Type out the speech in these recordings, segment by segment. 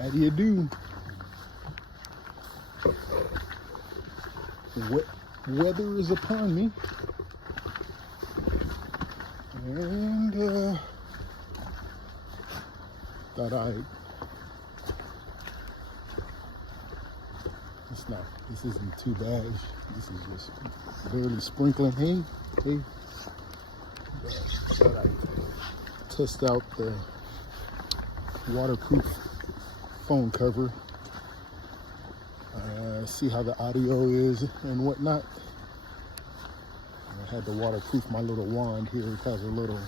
How do you do? Weather is upon me, and thought this isn't too bad. This is just barely sprinkling. Hey. Thought I'd test out the waterproof phone cover. See how the audio is and whatnot. I had to waterproof my little wand here. It has a little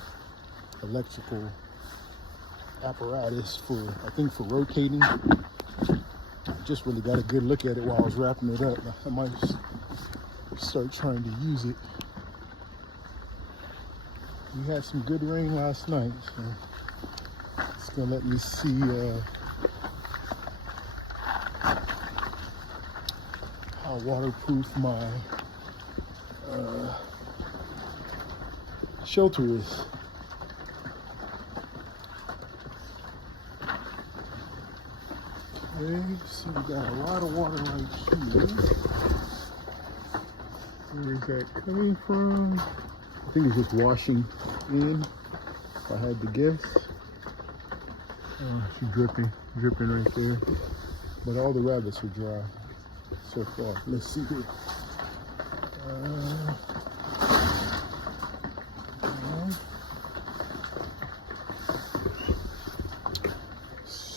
electrical apparatus I think for rotating. I just really got a good look at it while I was wrapping it up. I might start trying to use it. We had some good rain last night, so it's gonna let me see how waterproof my shelter is. Okay, so we got a lot of water right here. Where is that coming from? I think it's just washing in, if I had to guess. Oh, it's dripping right there. But all the rabbits are dry so far. Let's see here.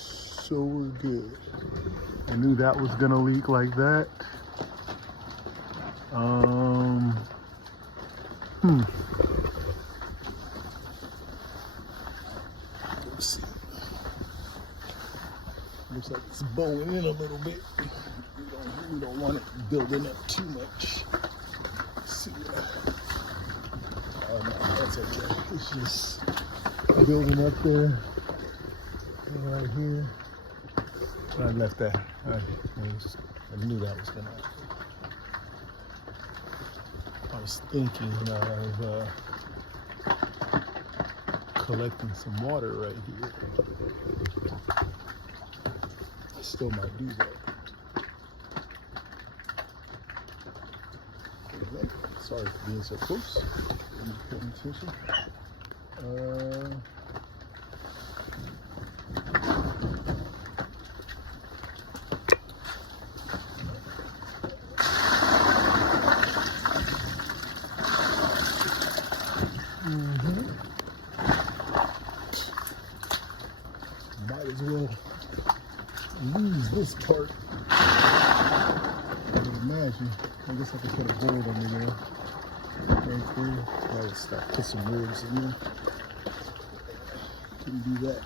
So we're good. I knew that was gonna leak like that. Let's see. Looks like it's bowing in a little bit. We don't want it building up too much. Let's see. Oh no, that's okay. It's just building up there. Right here. I left that. I knew that was gonna happen. I was thinking of collecting some water right here. I still might do that. Okay. Sorry for being so close. Paying attention. Might as well use this part. I would imagine. I guess I could put a board under there. Right there. I would start put some ribs in there. Can do that.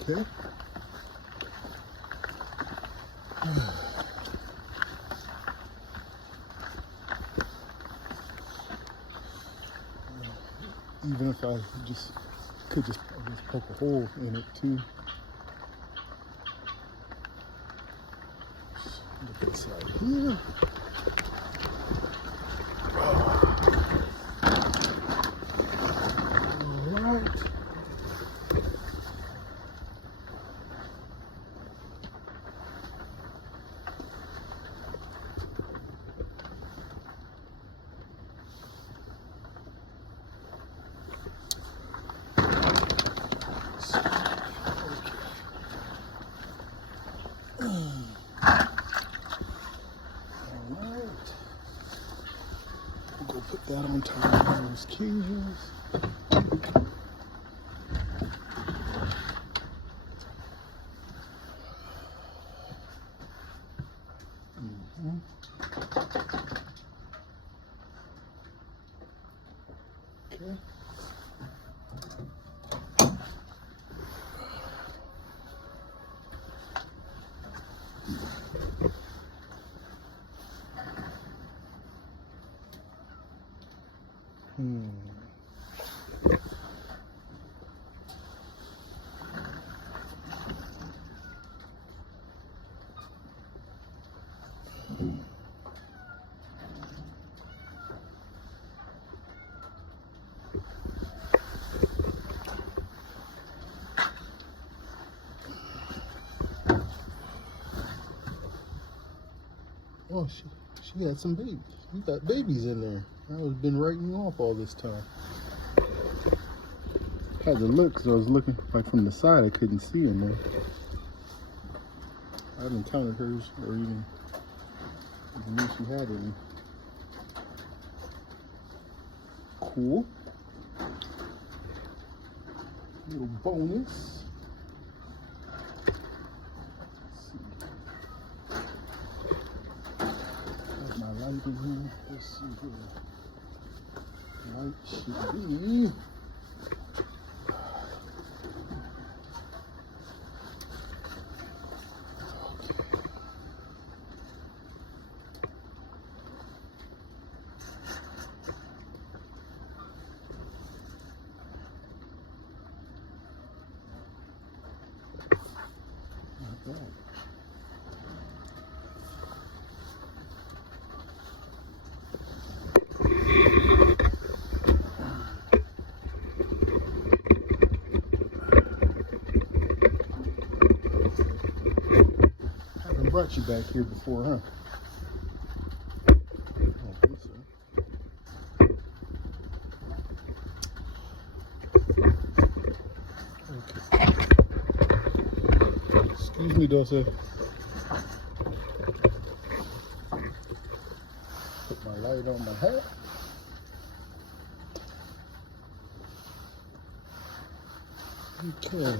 Okay. Even if I could just poke a hole in it too. Look inside here. All right. Go put that on top of those cages. Okay. Oh, she had some babies. You got babies in there. I was been writing you off all this time. Had to look because I was looking like from the side. I couldn't see in there. I hadn't counted hers or even knew she had any. Cool. Little bonus. Let's see. Got my light in here. Let's see here. Light should be. Haven't brought you back here before, huh? I don't think so. Okay. Excuse me, Dulce. Put my light on my hat. Okay.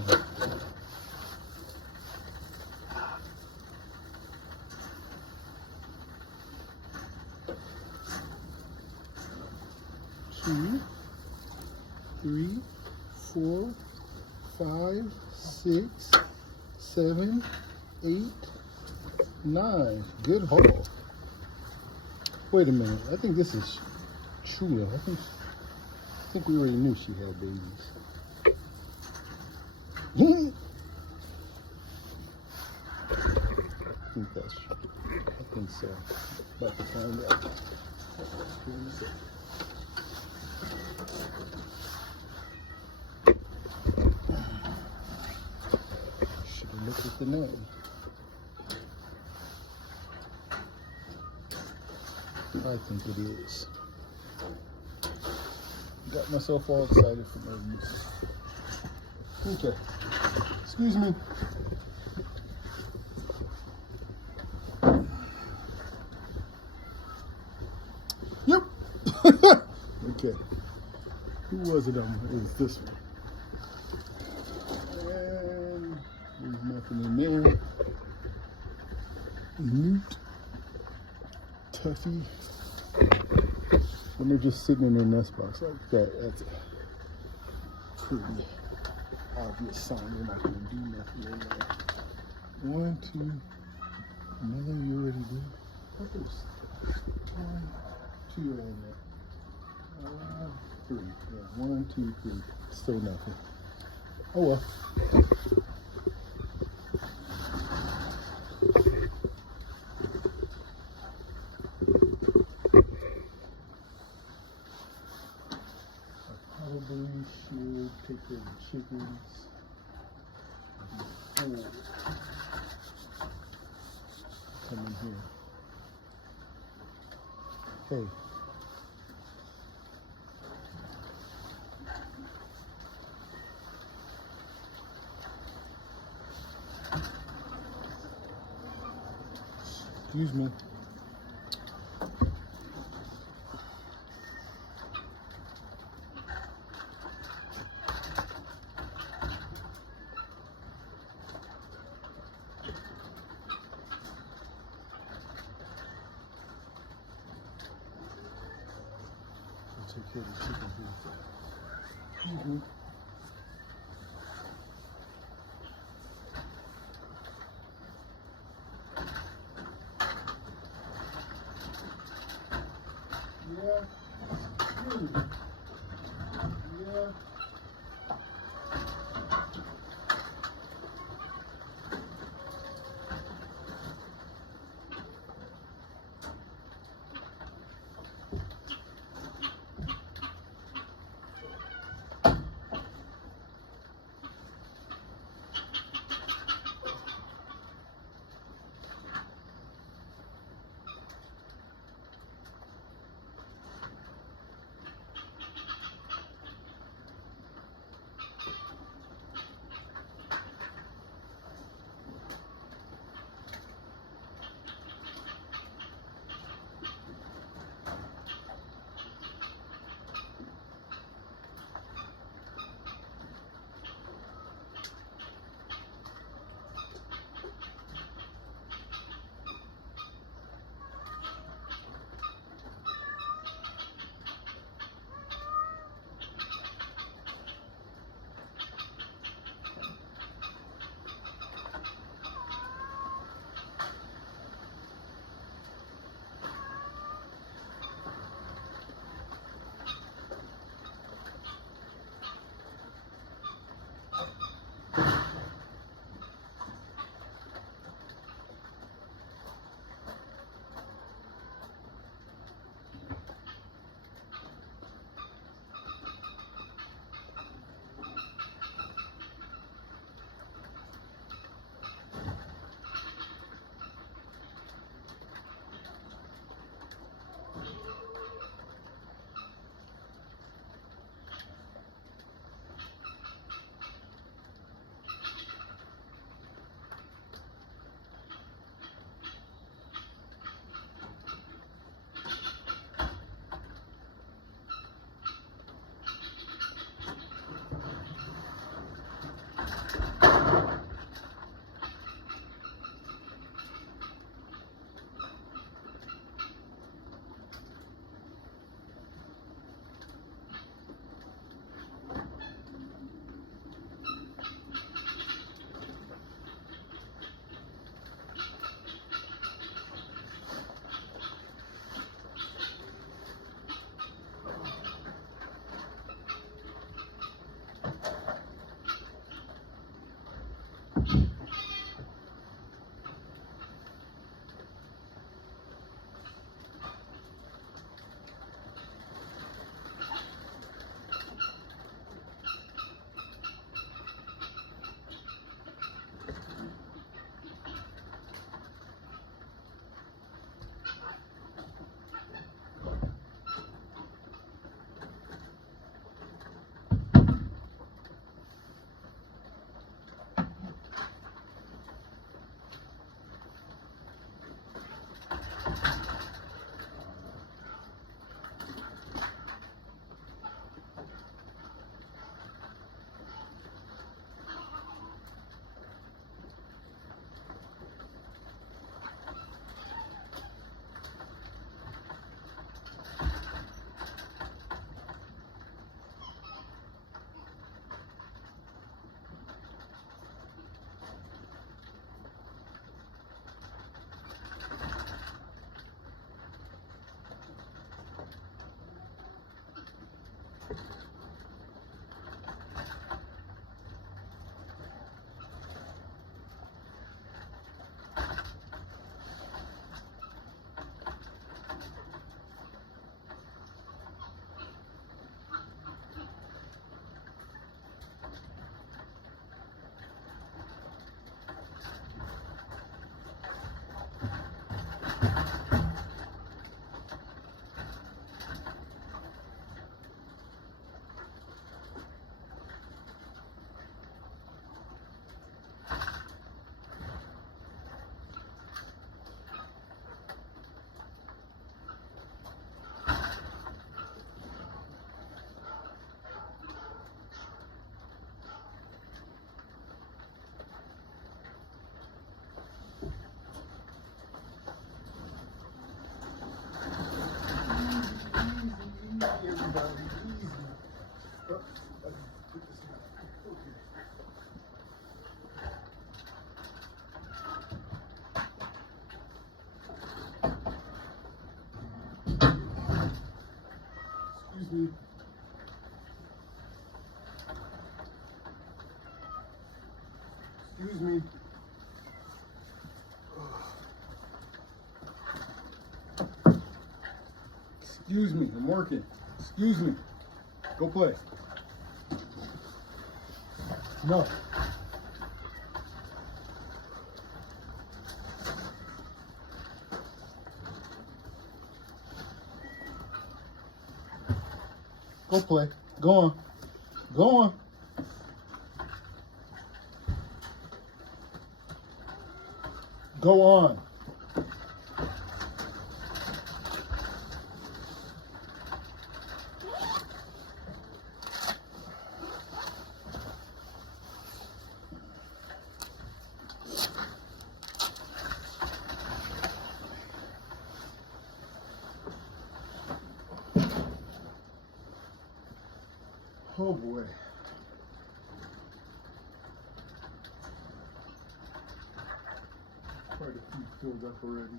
Two, 3, 4, 5, 6, 7, 8, 9. Good haul. Wait a minute. I think this is Chula. I think we already knew she had babies. I think so. About to find out. Should have looked at the name. I think it is. Got myself all excited for no reason. Okay. Excuse me. Yep. Okay. Who was it on? It was this one. And there's nothing in there. Newt. Tuffy. When they're just sitting in their nest box like that, that's a pretty obvious sign they're not going to do nothing in there. 1, 2, another you already did. What is 1, 2 in there? 3. Yeah, 1, 2, 3. Still nothing. Oh well. Probably should take care of the chickens before come in here. Hey. Excuse me. Take care of the chicken here. Yeah. Yeah. me. Excuse me. Excuse me, I'm working. Excuse me. Go play. No. Go play. Go on. Go on. Go on. Oh boy. Quite a few filled up already.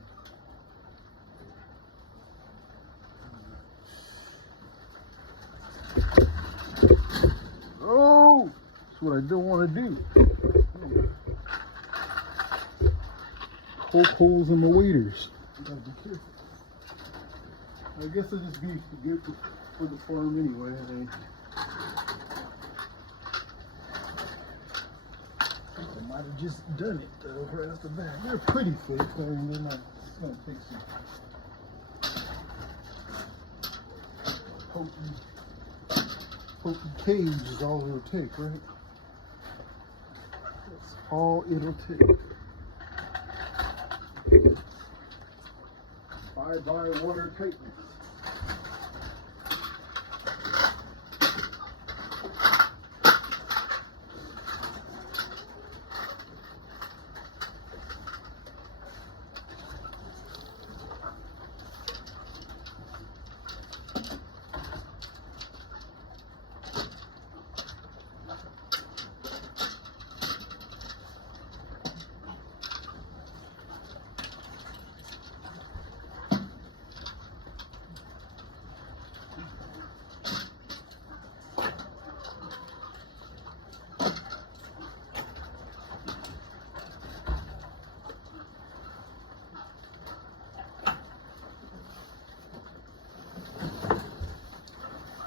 Oh, that's what I don't want to do. Poke holes in the waders. You gotta be careful. I guess it'll just be good for the farm anyway. I might have just done it though, right off the bat. They're pretty thick, so they're not gonna fix it. Poking cage is all it'll take, right? That's all it'll take. Bye-bye water tightness.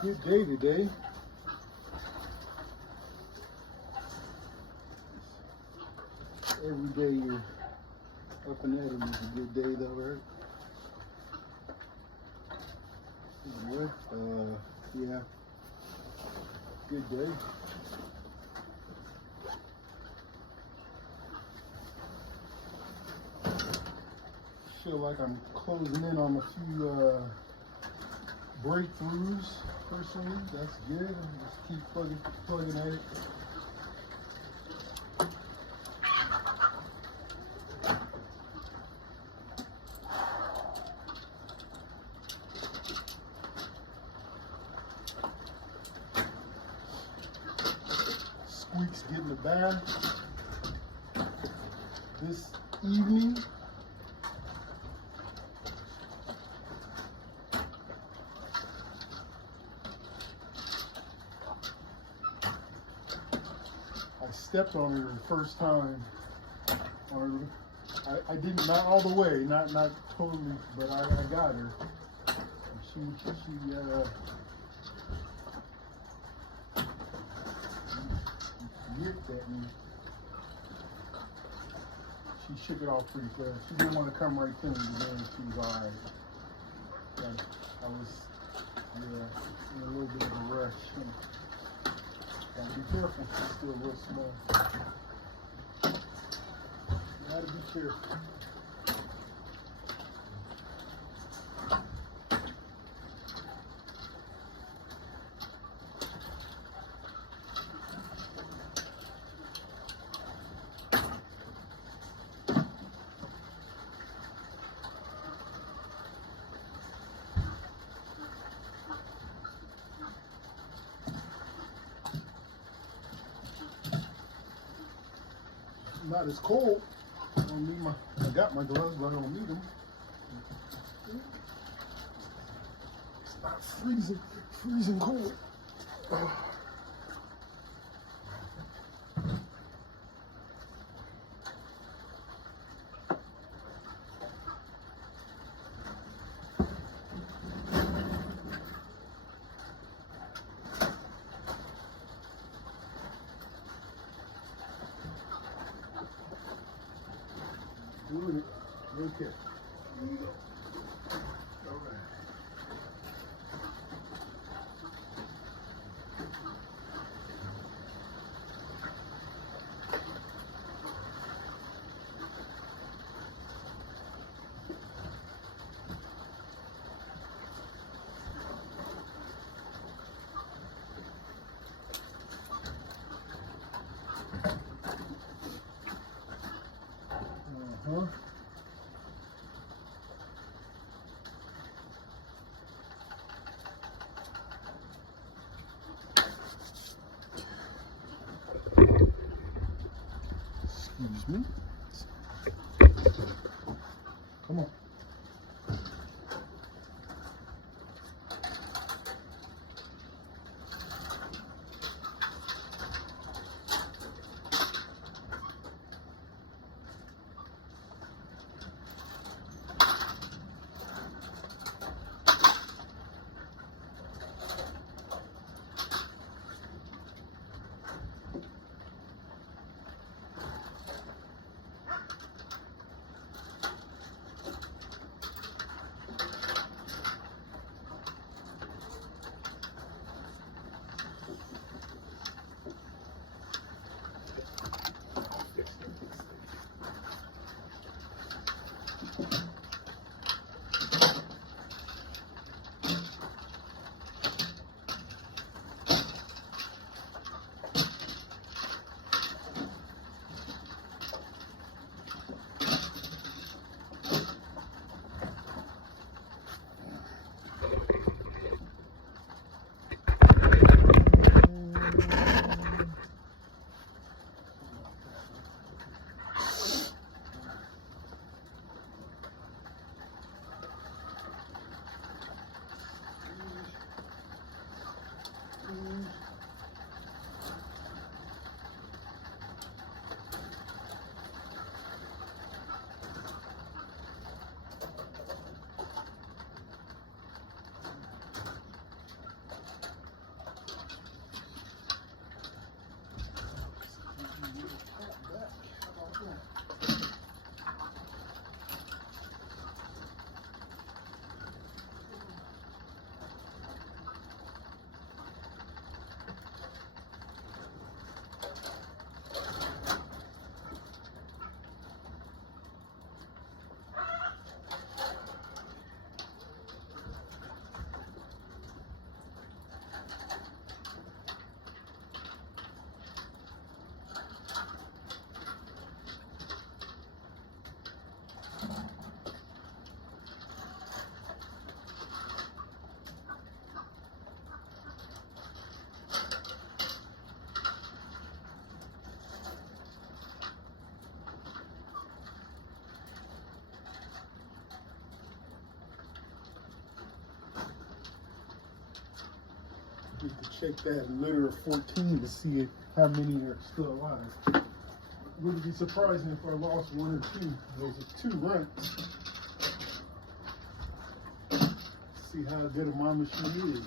Good day today. Every day you're up and at 'em is a good day though, right? What? Yeah. Good day. Feel like I'm closing in on a few breakthroughs personally. That's good. I'll just keep plugging at it. Squeak's getting a bath this evening. Stepped on her the first time. I didn't, not all the way, not totally, but I got her. She yipped at me. She shook it off pretty fast. She didn't want to come right to me, but then she was all right. But I was, in a little bit of a rush. Gotta be careful, it's still real small. Gotta be careful. Not as cold. I got my gloves, but I don't need them. It's not freezing cold. Doing it. Okay. There you go. All right. Uh-huh. Excuse me. Come on. Need to check that litter of 14 to see how many are still alive. Wouldn't be surprising if I lost one or two. Those are 2 runts. See how good my machine is.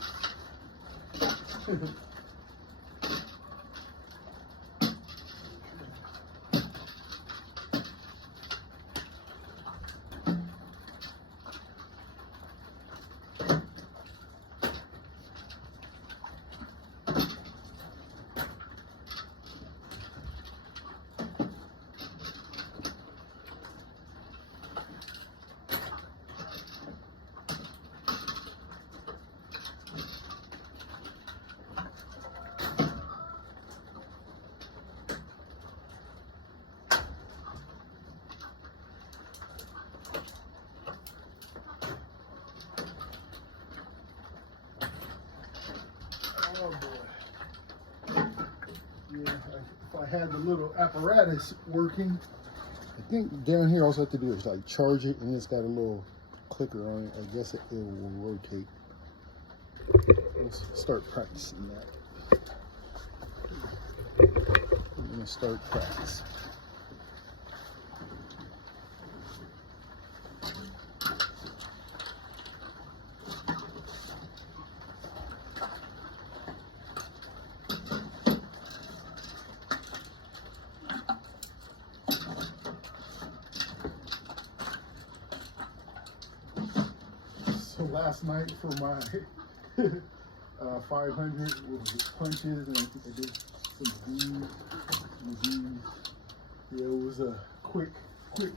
Oh boy. Yeah, if I had the little apparatus working, I think down here all I have to do is like charge it, and it's got a little clicker on it. I guess it will rotate. Let's start practicing that. We're gonna start practicing. So last night for my 500 with punches, and I did some V's. Yeah, it was a quick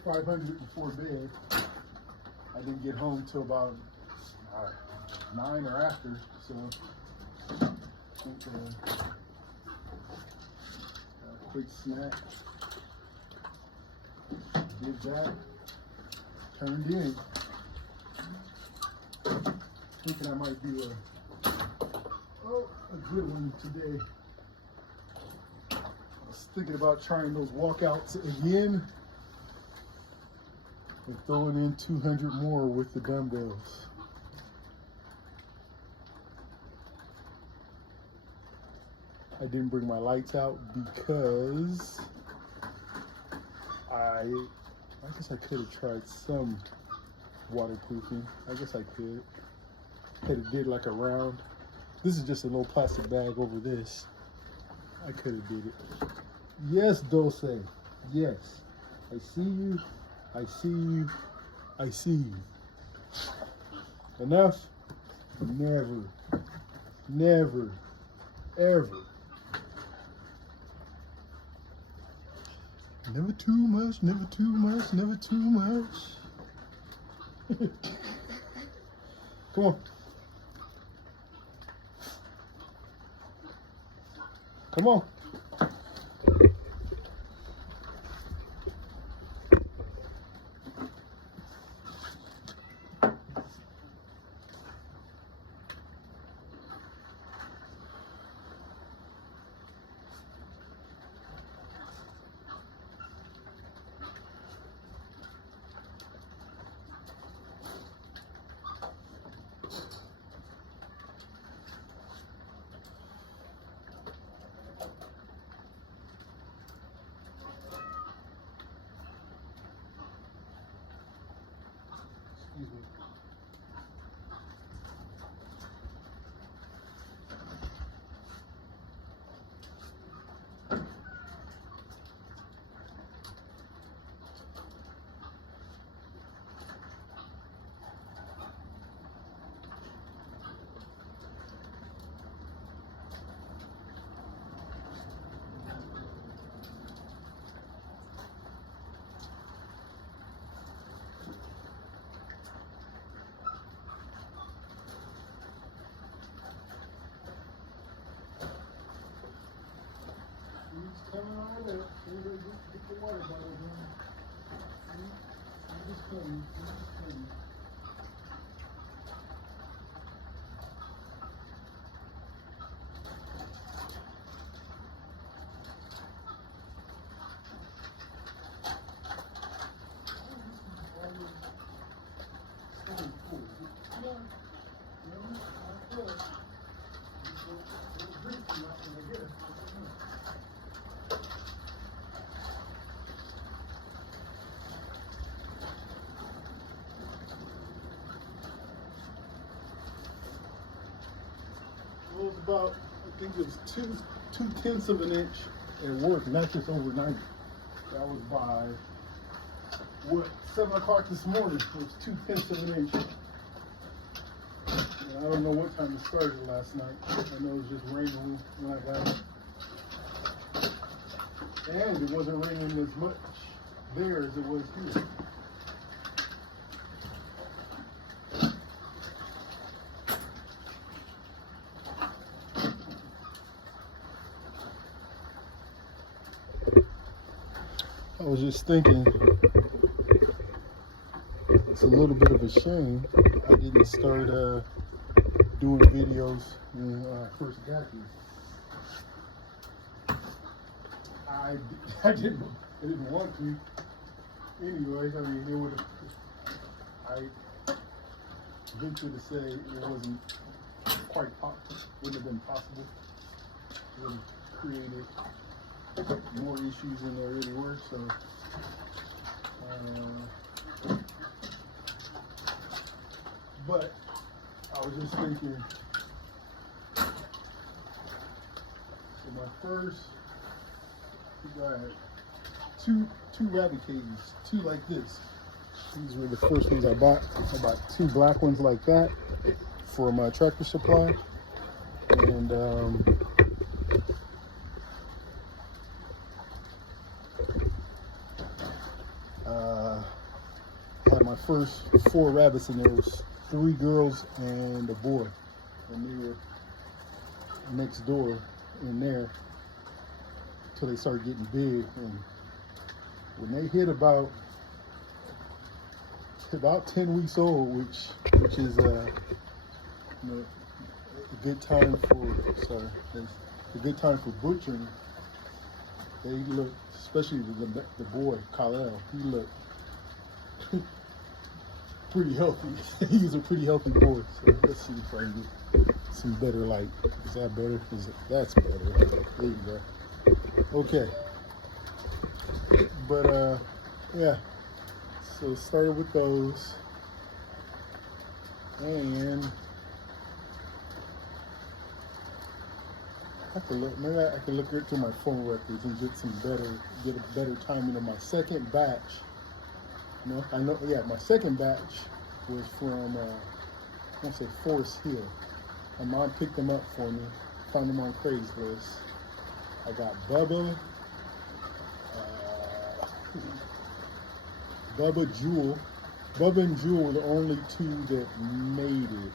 500 before bed. I didn't get home till about 9 or after, so a quick snack. Did that, turned in. Thinking I might do a good one today. I was thinking about trying those walkouts again and throwing in 200 more with the dumbbells. I didn't bring my lights out because I guess I could have tried some waterproofing. I guess I could. Could have did like a round. This is just a little plastic bag over this. I could have did it. Yes, Dulce. Yes. I see you. I see you. I see you. Enough? Never. Never. Ever. Never too much, never too much, never too much. Come on. Come on. Excuse me. He's coming on there. Everybody get the water bottle down. He's coming. He's coming. It was about, I think it was 2/10 of an inch at work, not just overnight. That was by, 7 o'clock this morning. It was 2/10 of an inch. And I don't know what time it started last night. I know it was just raining when I got it. And it wasn't raining as much there as it was here. I was just thinking, it's a little bit of a shame I didn't start doing videos when I first got here. I didn't want to. Anyways, I mean, it would. I venture to say it wasn't wouldn't have been possible. It would have created more issues than there really were. So, but I was just thinking. So my first, we got two rabbit cages, two like this. These were the first ones I bought. I bought two black ones like that for my Tractor Supply, and I had my first 4 rabbits, and there was 3 girls and a boy, and they were next door in there until they started getting big. And when they hit about 10 weeks old, which is a good time for a good time for butchering, they look, especially the boy Kyle, he looked pretty healthy. He's a pretty healthy boy. So let's see if I can get some better light. Is that better? That's better? There you go. Okay. But yeah. So started with those, and I have to look. Maybe I can look through my phone records and get a better timing of my second batch. No, I know. Yeah, my second batch was from I want to say Forest Hill. My mom picked them up for me. Found them on Craigslist. I got Bubba. Bubba and Jewel were the only 2 that made it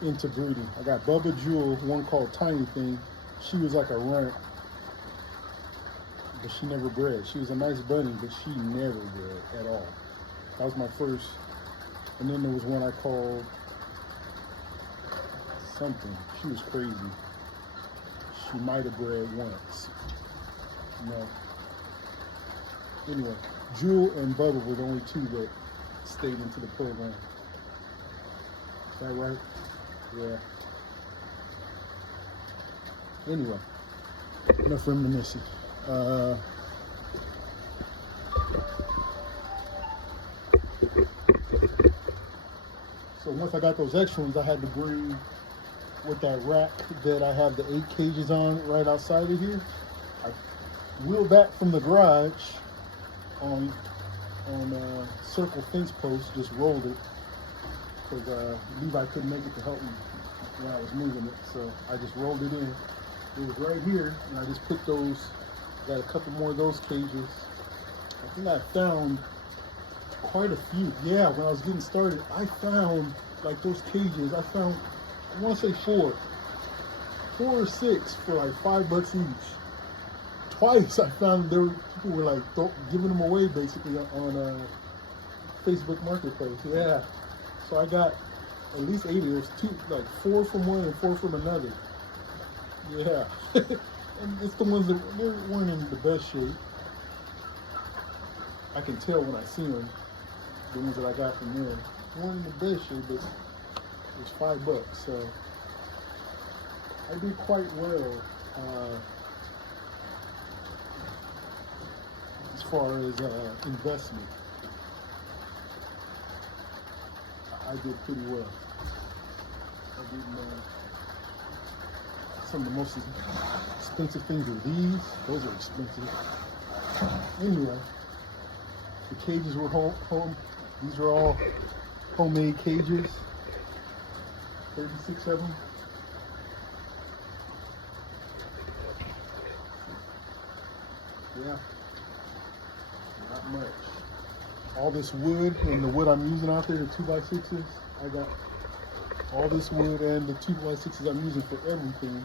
into breeding. I got Bubba Jewel, one called Tiny Thing. She was like a runt, but she never bred. She was a nice bunny, but she never bred at all. That was my first. And then there was one I called something. She was crazy. She might have bred once. No. Anyway, Jewel and Bubba were the only 2 that stayed into the program. Is that right? Yeah. Anyway, enough reminiscing. So once I got those extra ones, I had to bring with that rack that I have the 8 cages on right outside of here. I wheeled back from the garage on circle fence post, just rolled it because Levi couldn't make it to help me when I was moving it, so I just rolled it in. It was right here, and I just put those, got a couple more of those cages. I think I found quite a few. Yeah, when I was getting started, I found like those cages. I found, I want to say 4 or 6 for like $5 each. Twice I found people were like giving them away basically on Facebook Marketplace. Yeah, so I got at least 80. There's 2, like 4 from one and 4 from another. Yeah, and it's the ones that they weren't in the best shape. I can tell when I see them. The ones that I got from there weren't in the best shape, but it was $5. So I did quite well. As far as investment, I did pretty well. I did some of the most expensive things are these. Those are expensive. Anyway, the cages were home. These are all homemade cages. 36 of them. Yeah. Not much. All this wood and the wood I'm using out there, the 2x6s, I got all this wood and the 2x6s I'm using for everything.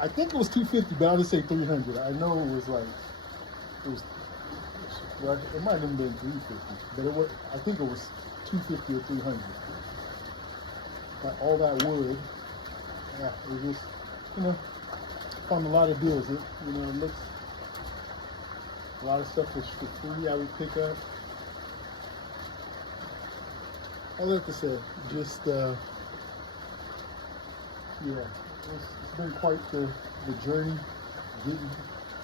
I think it was $250, but I'll just say $300. I know it was like, it might have been $350, but it was, I think it was $250 or $300. Got all that wood. Yeah, it was just, found a lot of deals. It looks, a lot of stuff was for free I would pick up. like I said, just yeah, it's been quite the journey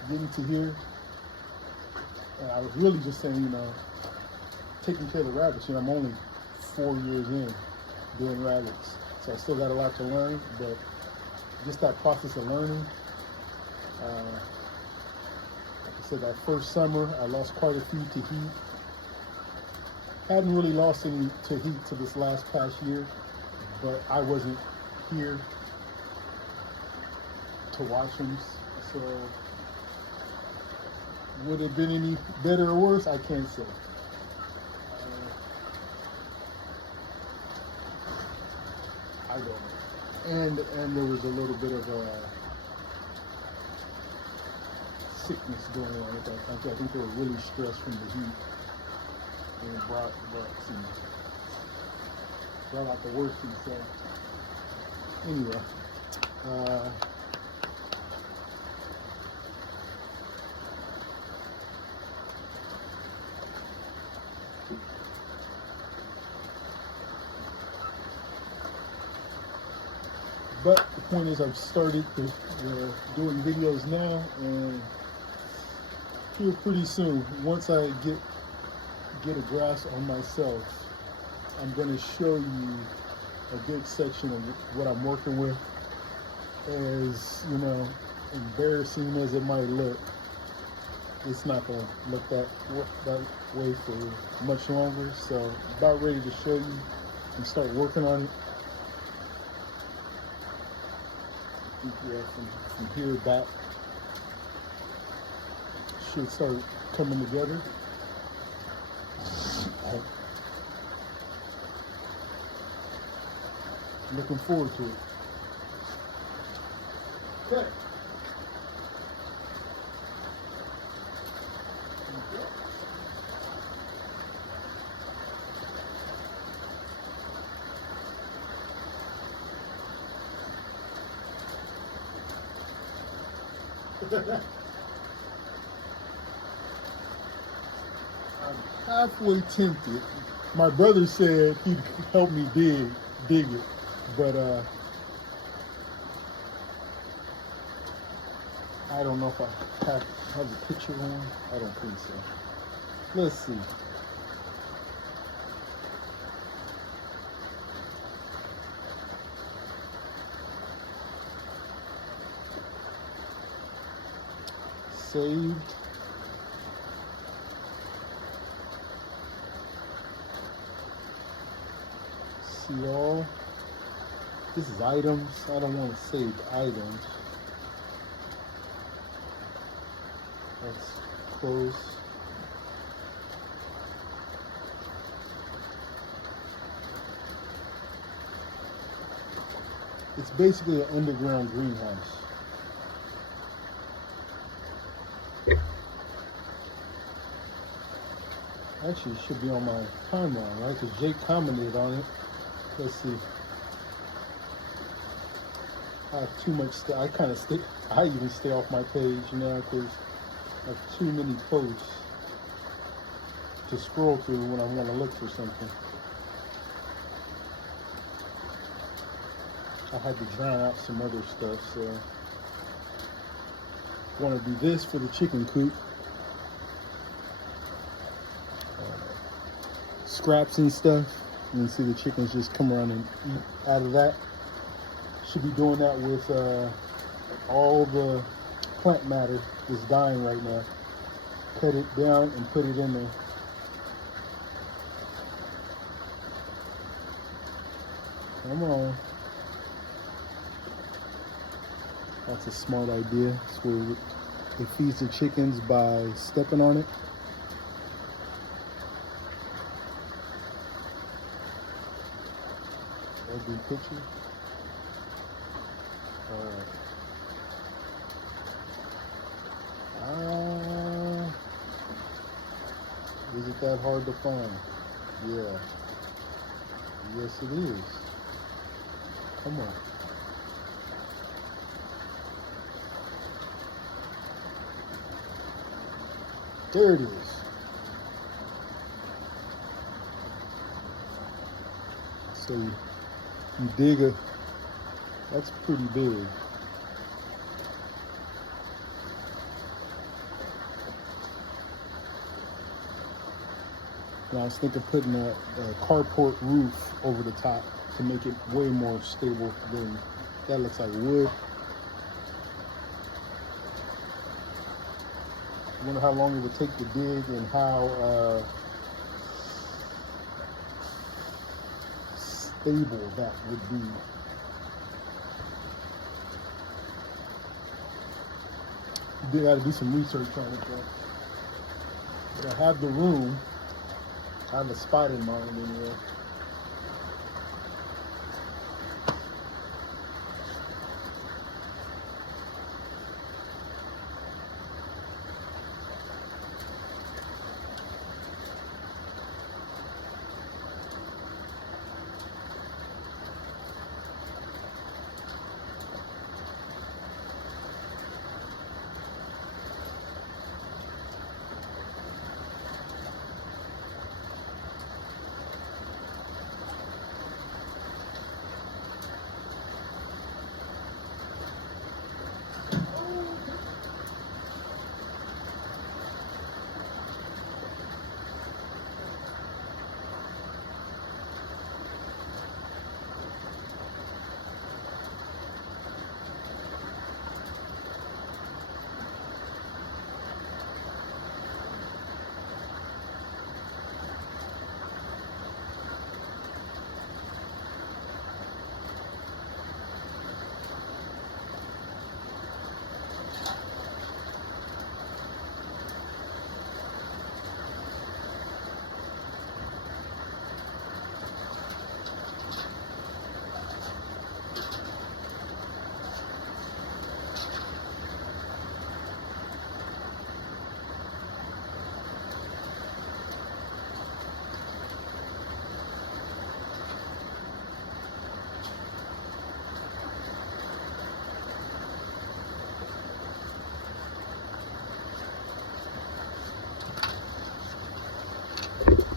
getting to here. And I was really just saying, taking care of the rabbits. I'm only 4 years in doing rabbits, so I still got a lot to learn. But just that process of learning. Like I said, that first summer, I lost quite a few to heat. Hadn't really lost any to heat to this past year, but I wasn't here to watch them. So would it have been any better or worse? I can't say. I don't know. And there was a little bit of sickness going on at that time. I think they were really stressed from the heat, and it brought out the worst in themselves. Anyway, but the point is, I've started doing videos now, and here pretty soon, once I get a grasp on myself, I'm going to show you a good section of what I'm working with. As embarrassing as it might look, it's not going to look that way for much longer. So about ready to show you and start working on it. Yeah, from here back should start coming together. Looking forward to it. Okay. I'm halfway tempted. My brother said he'd help me dig it, but I don't know if I have a picture on. I don't think so. Let's see. Saved. See all. This is items. I don't want to save items. That's close. It's basically an underground greenhouse. Actually, it should be on my timeline, right? Because Jake commented on it. Let's see. I have too much stuff. I even stay off my page now because I have too many posts to scroll through when I want to look for something. I had to drown out some other stuff, so I want to do this for the chicken coop. Scraps and stuff. You can see the chickens just come around and eat out of that. Should be doing that with all the plant matter that's dying right now. Cut it down and put it in there. Come on. That's a smart idea. So it feeds the chickens by stepping on it. Ugly picture. Alright. Is it that hard to find? Yeah. Yes, it is. Come on. There it is. So you dig a, that's pretty big. And I was thinking of putting a carport roof over the top to make it way more stable than that. Looks like wood. I wonder how long it would take to dig and how stable that would be. You got to do some research on it though. But I have the room. I have a spot in mind anyway.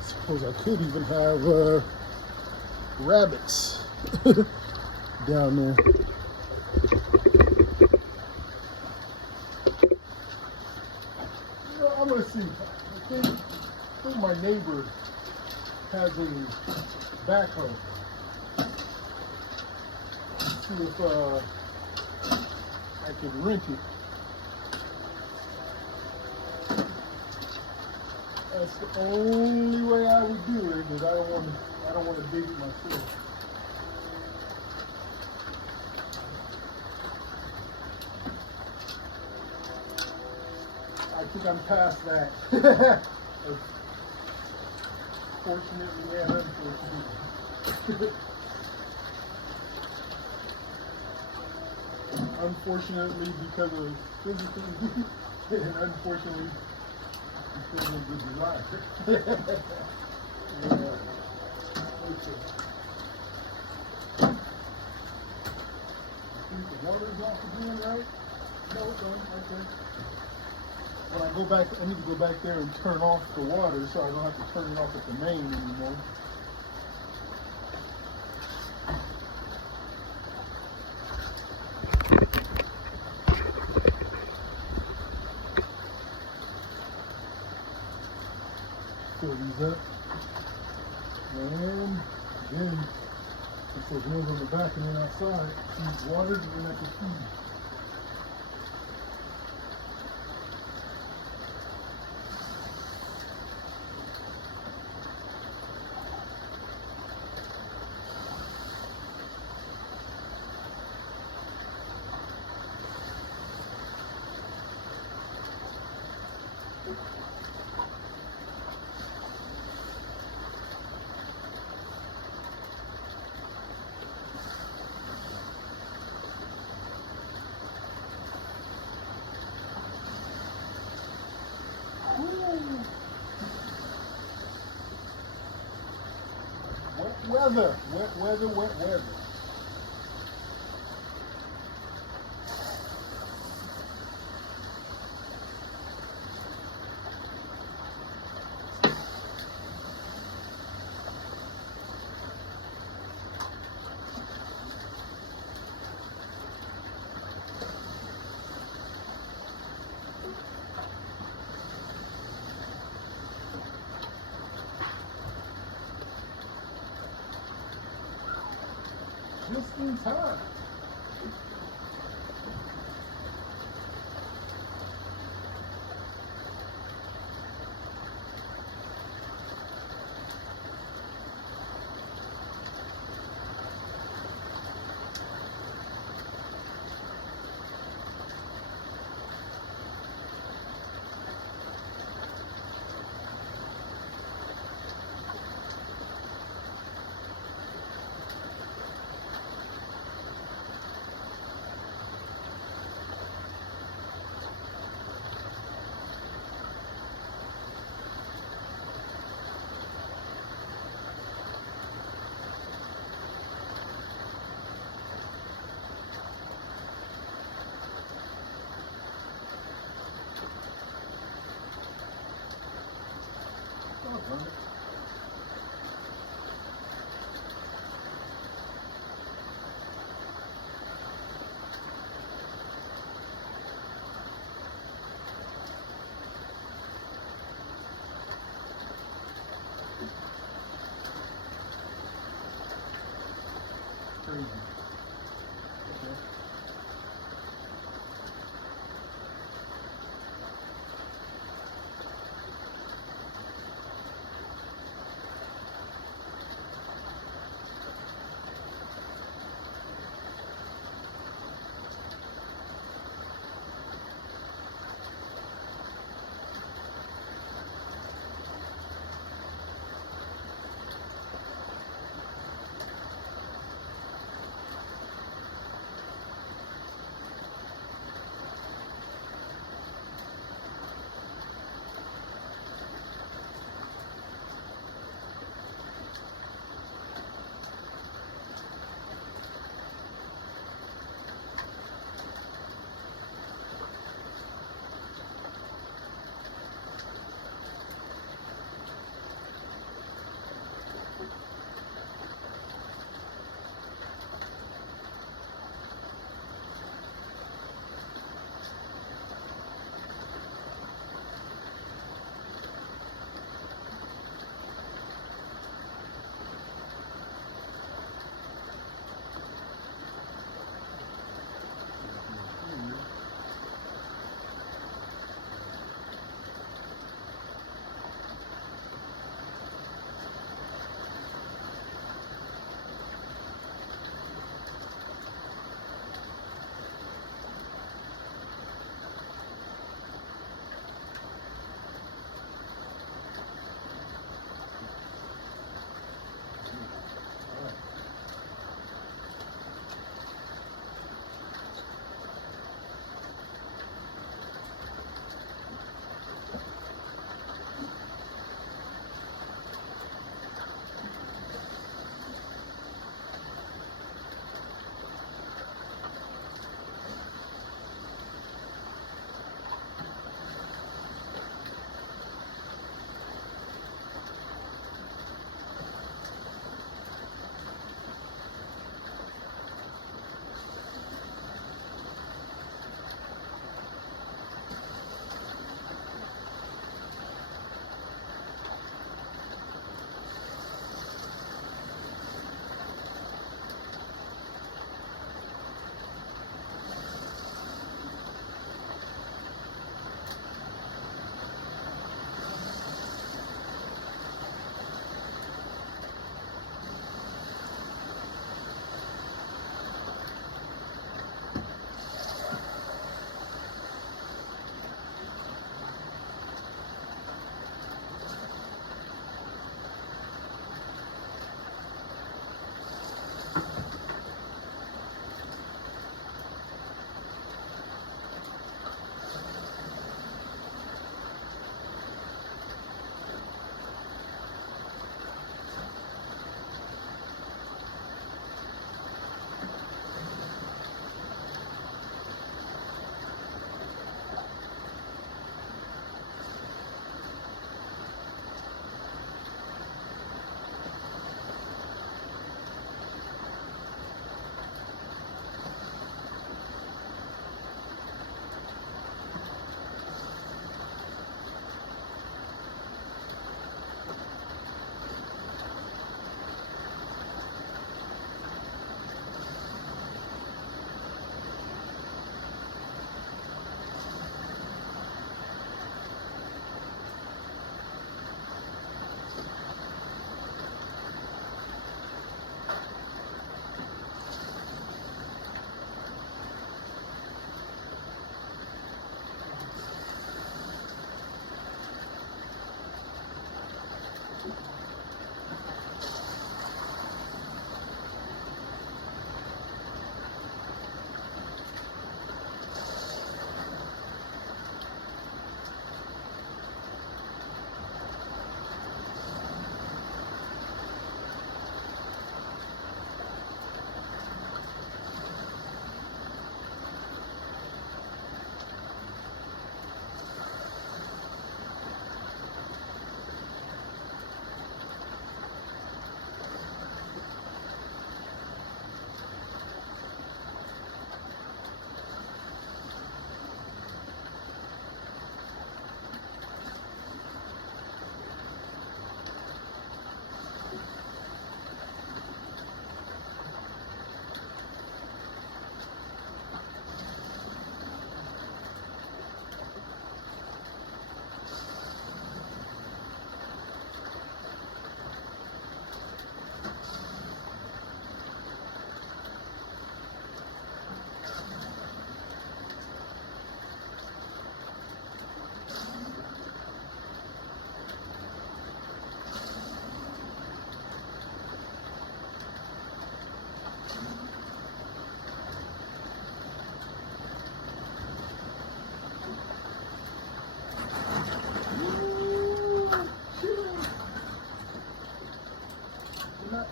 Suppose I could even have rabbits down there. You know, I'm gonna see. I think my neighbor has a backhoe. See if I can rent it. That's the only way I would do it, because I don't want to dig it myself. I think I'm past that. Fortunately and unfortunately. Unfortunately because of physical and unfortunately because of the July. Yeah. Okay. I think the water's off again, right? No, it's on. Okay. When I go back, I need to go back there and turn off the water so I don't have to turn it off at the main anymore. Fill these up. And then, if there's ones on the back and then outside, feed water and then I can feed. Wet weather, wet weather, wet weather. In time. Crazy. Okay.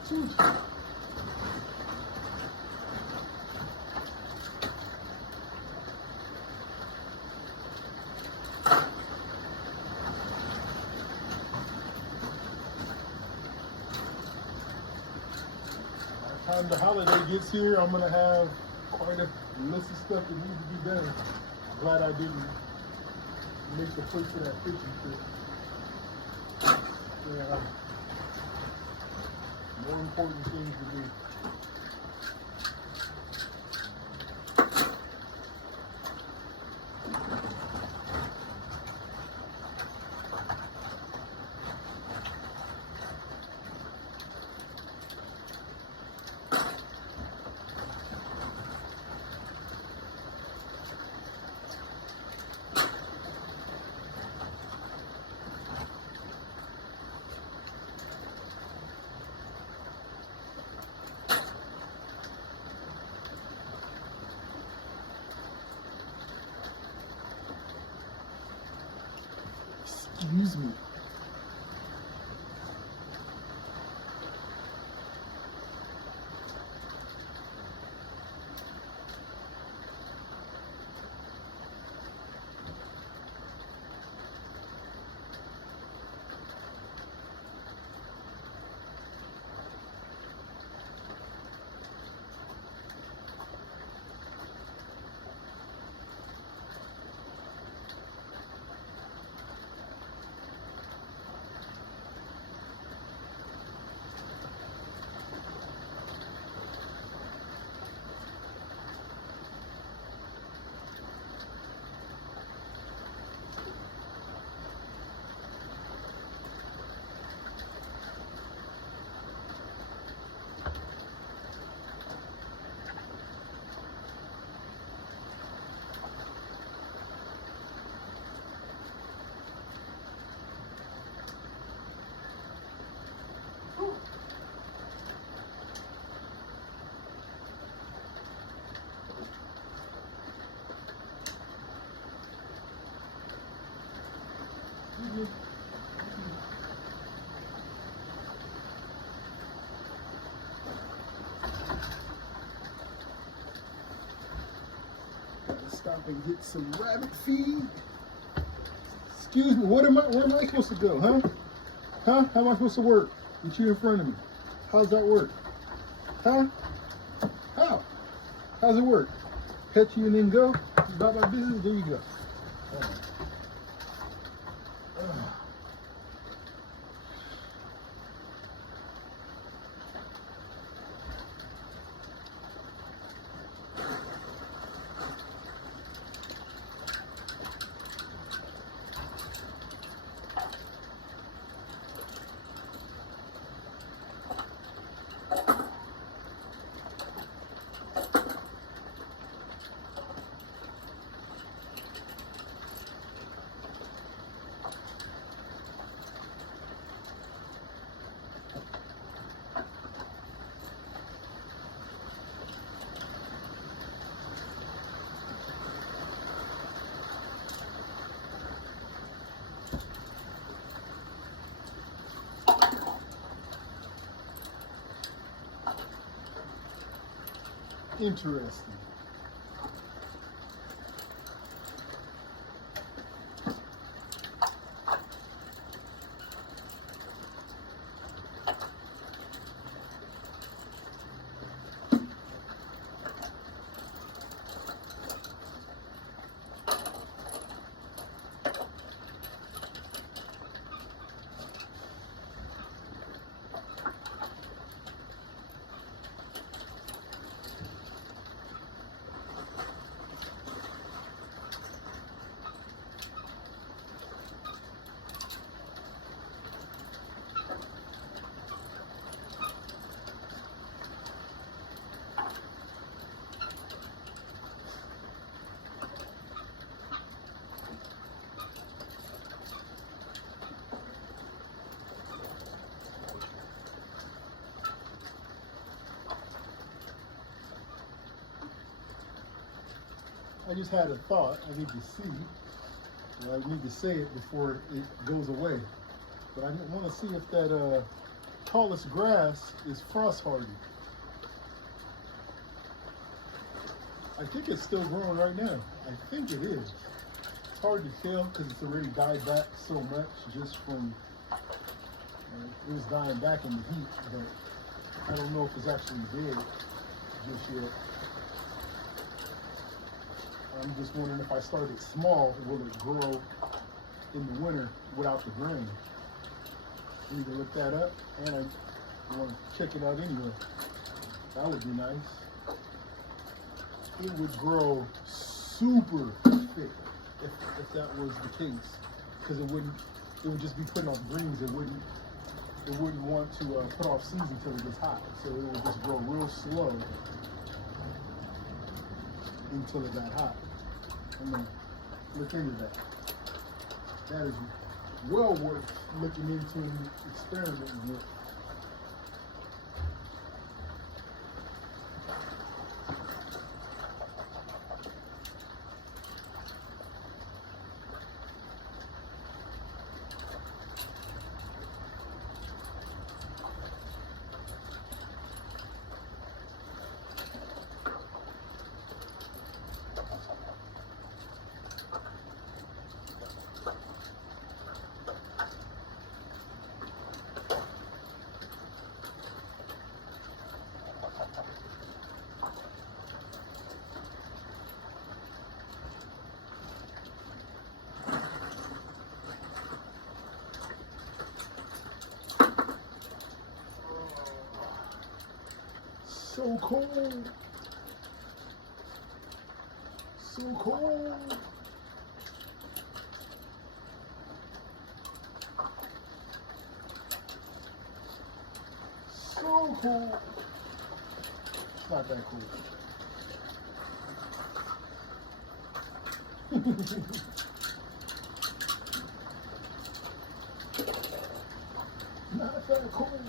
By the time the holiday gets here, I'm gonna have quite a list of stuff that needs to be done. Glad I didn't make the place for that fishing trip. Yeah, more important things to do. Excuse me. Gotta stop and get some rabbit feed. Excuse me, where am I supposed to go, huh? Huh? How am I supposed to work with you in front of me? How's that work? Huh? How? How's it work? Pet you and then go? About my business? There you go. Interesting. I just had a thought I need to see. I need to say it before it goes away. But I want to see if that tallest grass is frost hardy. I think it's still growing right now. I think it is. It's hard to tell because it's already died back so much just from, it was dying back in the heat, but I don't know if it's actually dead just yet. I'm just wondering if I start it small, will it grow in the winter without the grain? I need to look that up, and I want to check it out anyway. That would be nice. It would grow super thick if that was the case, because it would just be putting off greens. It wouldn't want to put off seeds until it gets hot, so it would just grow real slow until it got hot. I'm gonna look into that. That is well worth looking into and experimenting with. So cold. So cold. So cold. It's not that cool. Not that cold.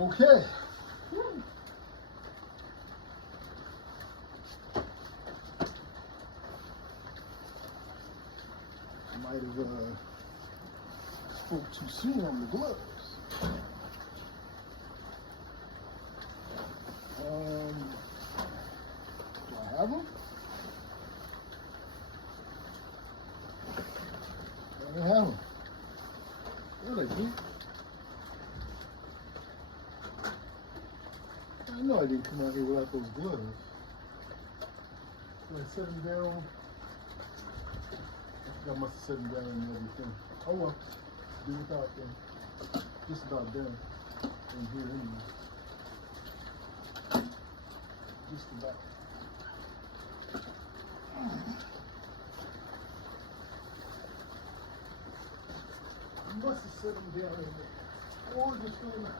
Okay. I might have spoke too soon on the gloves. Do I have them? I don't have them. Yeah, they do. I know I didn't come out here without those gloves. So I set them down. I think I must have set them down and everything. Oh well, do without them. Just about done in here anyway. Just about. You must have set them down in there. Or just throw them out.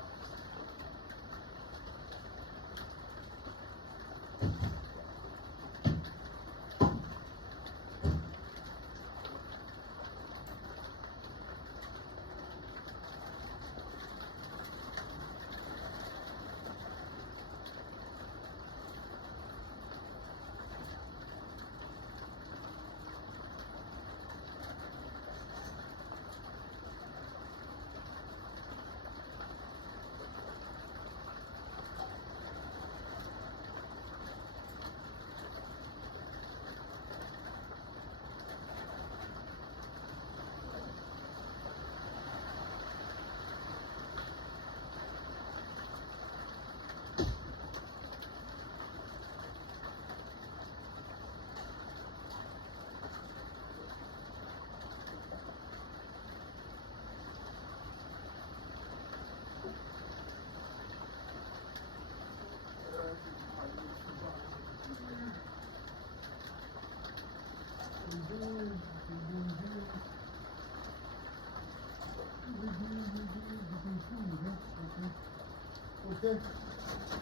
Okay.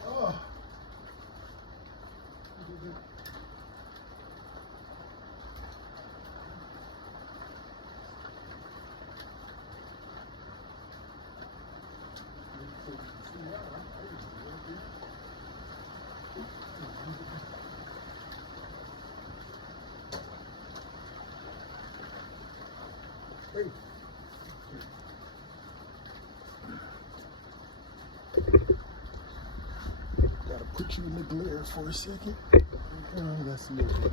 Oh. Hey. Gotta put you in the glare for a second. Oh, that's a little bit.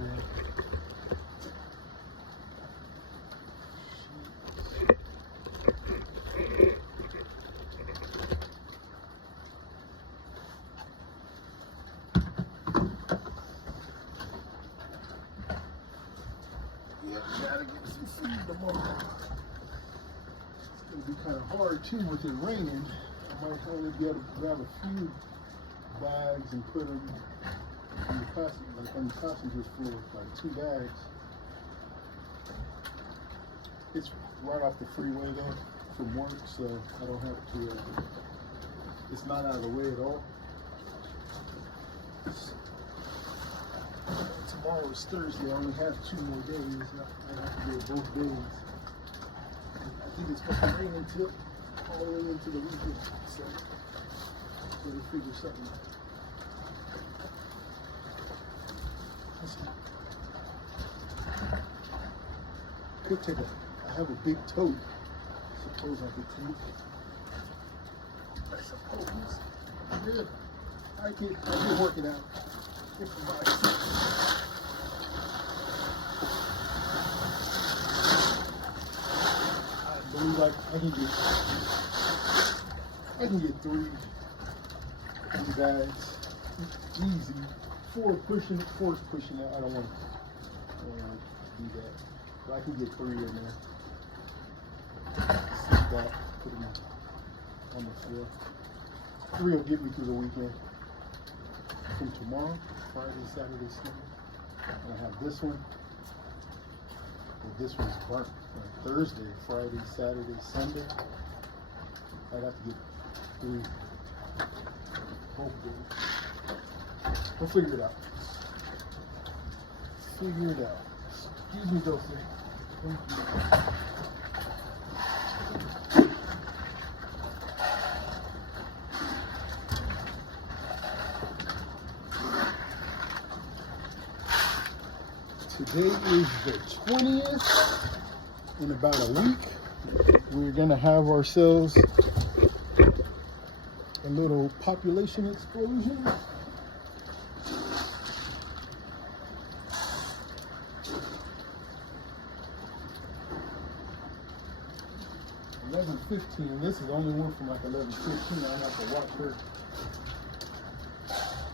Yeah, gotta get some food tomorrow. It's gonna be kind of hard too with it raining. I might only be able to grab a few bags and put them on the passenger floor, like 2 bags. It's right off the freeway though from work, so I don't have to. It's not out of the way at all. Tomorrow is Thursday. I only have 2 more days. I have to do it both days. I think it's supposed to rain until all the way into the weekend, so we'll figure something out. Could take I have a big tote. Suppose I could take. I suppose. Yeah. I can work it out. Improvise. I believe I can get 3 bags. Easy. 4 pushing it. I don't want to do that. But I can get 3 in there. Sit back, put them on the floor. 3 will get me through the weekend. From tomorrow, Friday, Saturday, Sunday. And I have this one. Well, this one's burnt. Thursday, Friday, Saturday, Sunday. I'd have to get 3. Both days. We'll figure it out. Figure it out. Excuse me, Dulce. Thank you. Today is the 20th. In about a week, we're gonna have ourselves a little population explosion. $11:15. This is the only one from like 11:15. I have to watch her.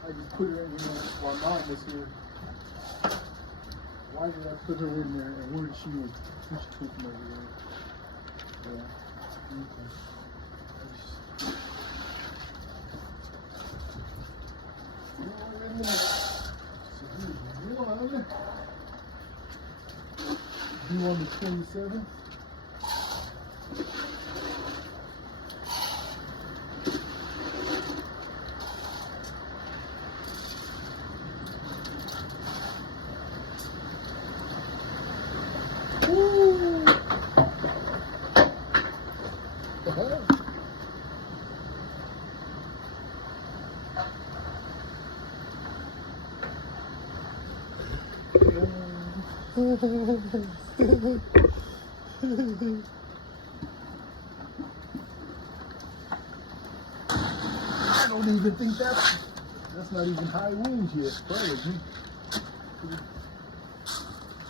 I just put her in here while Mom was here. Why did I put her in there, and where did she go? She's cooking over there. Yeah. Okay. Due on the 27th. I don't even think that's not even high winds yet, probably. I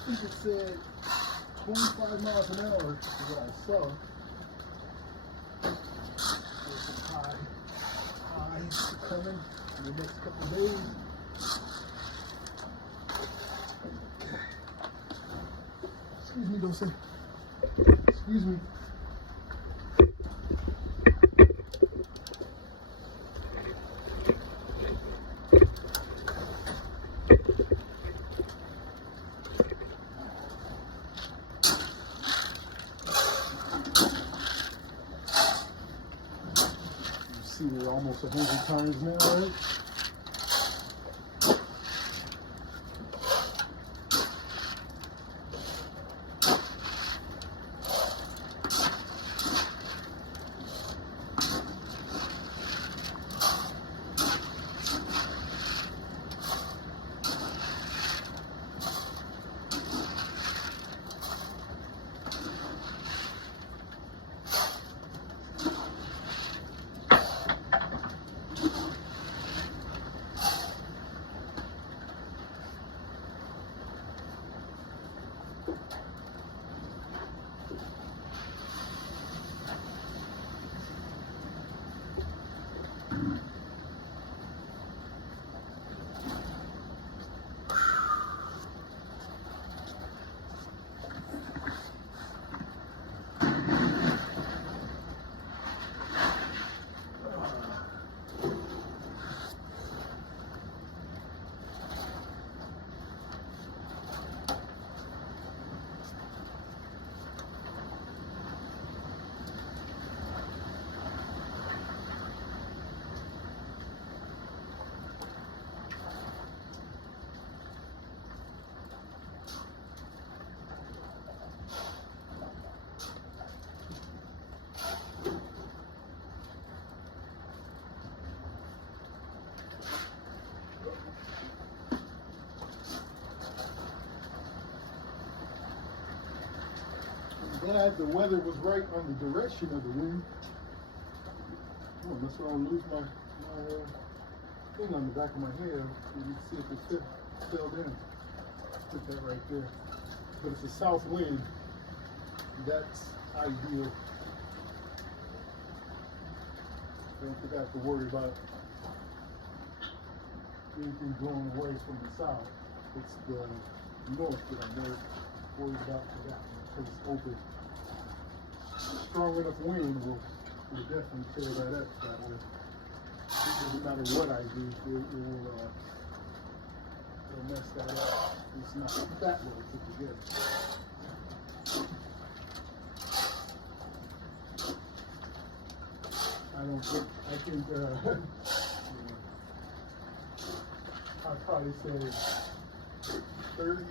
think it said 25 miles an hour is what I saw. There's some highs coming in the next couple of days. Excuse me, don't say. Excuse me. see it almost 100 times now, right? Glad the weather was right on the direction of the wind. Oh, that's why I lose my thing on the back of my head. You can see if it fell down. Put that right there. But it's a south wind. That's ideal. Don't forget to worry about anything going away from the south. It's the north that I'm worried about for that one, because it's open. Strong enough wind will definitely tear that up that way. It doesn't matter what I do, it'll mess that up. It's not that well put together. I think I'd probably say 30,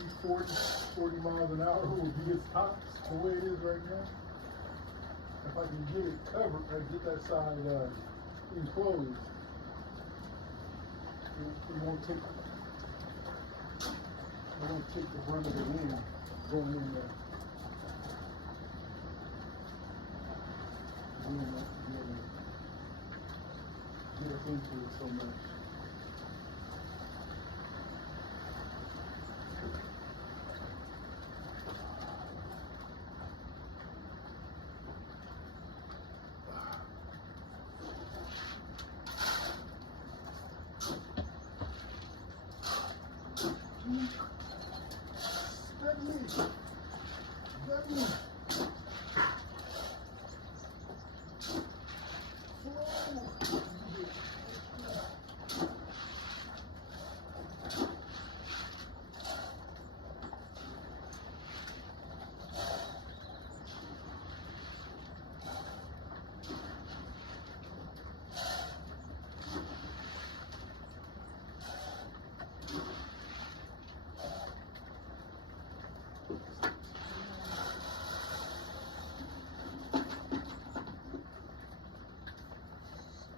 40 miles an hour would be its tops the way it is right now. If I can get it covered, get that side enclosed, it won't take the brunt of the wind going in there. Get up into it so much.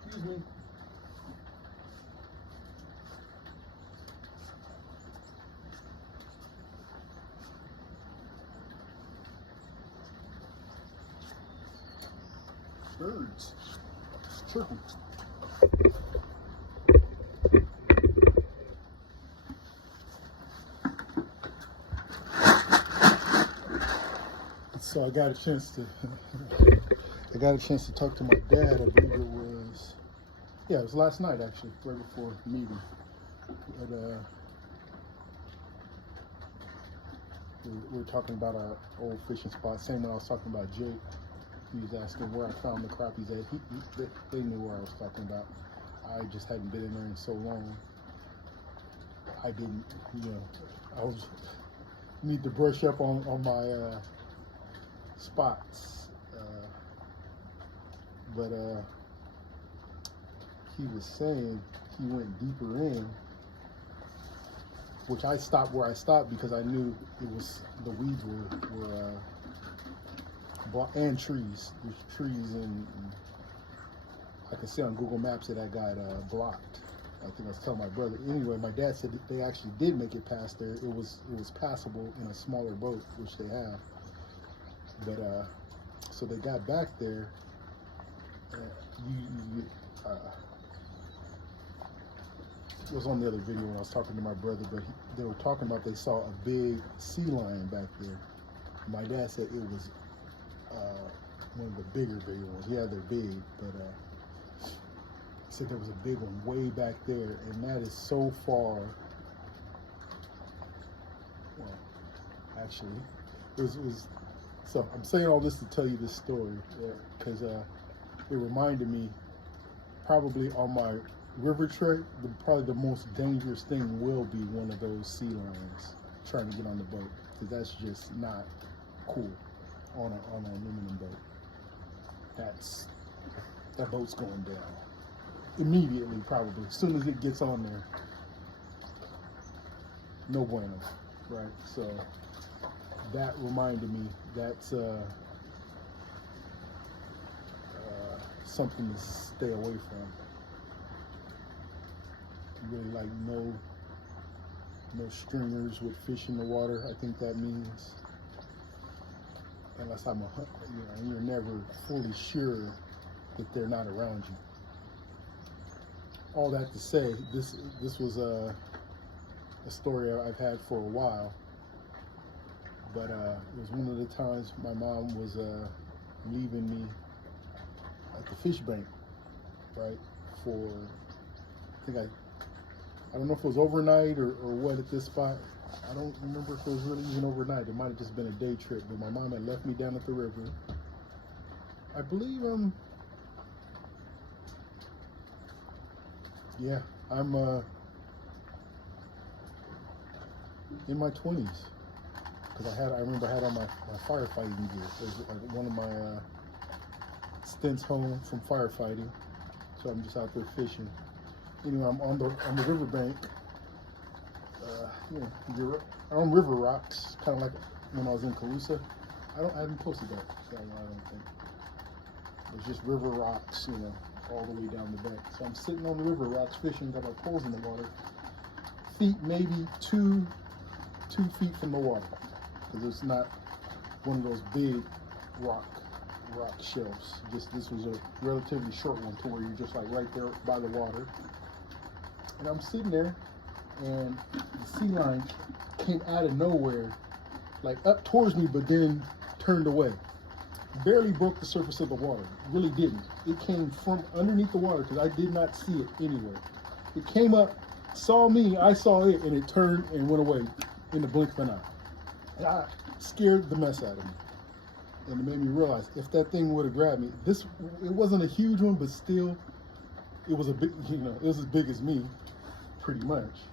Excuse me. Birds chirping. So I got a chance to talk to my dad. I believe it was last night actually, right before the meeting. But, we were talking about our old fishing spot. Same when I was talking about Jake. He was asking where I found the crappies at. They knew where I was talking about. I just hadn't been in there in so long. I didn't, I was need to brush up on my spots. But he was saying he went deeper in, which I stopped where I stopped because I knew it was, the weeds were and trees. There's trees, and I can see on Google Maps that I got blocked. I think I was telling my brother. Anyway, my dad said that they actually did make it past there. It was passable in a smaller boat, which they have. But so they got back there. It was on the other video when I was talking to my brother, but they were talking about they saw a big sea lion back there. My dad said it was one of the bigger ones. Yeah, they're big, but said there was a big one way back there, and that is so far. Well, actually, it was. So I'm saying all this to tell you this story because it reminded me, probably on my river trek, probably the most dangerous thing will be one of those sea lions trying to get on the boat, because that's just not cool on an aluminum boat. That boat's going down immediately, probably as soon as it gets on there. No bueno, right? So that reminded me that's something to stay away from. Really, like no stringers with fish in the water. I think that means, unless I'm you're never fully sure that they're not around you. All that to say, this was a story I've had for a while, but it was one of the times my mom was leaving me at the fish bank, right? For, I don't know if it was overnight or what at this spot. I don't remember if it was really even overnight. It might have just been a day trip, but my mom had left me down at the river. I believe I'm in my 20s, because I remember I had on my firefighting gear. It was like one of my stints home from firefighting, so I'm just out there fishing. Anyway, I'm on the riverbank. You're on river rocks, kind of like when I was in Calusa. I haven't posted that one, I don't think. It's just river rocks, all the way down the bank. So I'm sitting on the river rocks fishing, got my poles in the water, feet maybe two feet from the water, because it's not one of those big rock shelves. This was a relatively short one, to where you're just like right there by the water. And I'm sitting there, and the sea lion came out of nowhere, like up towards me, but then turned away. Barely broke the surface of the water. Really didn't. It came from underneath the water, because I did not see it anywhere. It came up, saw me, I saw it, and it turned and went away in the blink of an eye. And I scared the mess out of me. And it made me realize, if that thing would have grabbed me, it wasn't a huge one, but still, it was a big, it was as big as me, pretty much,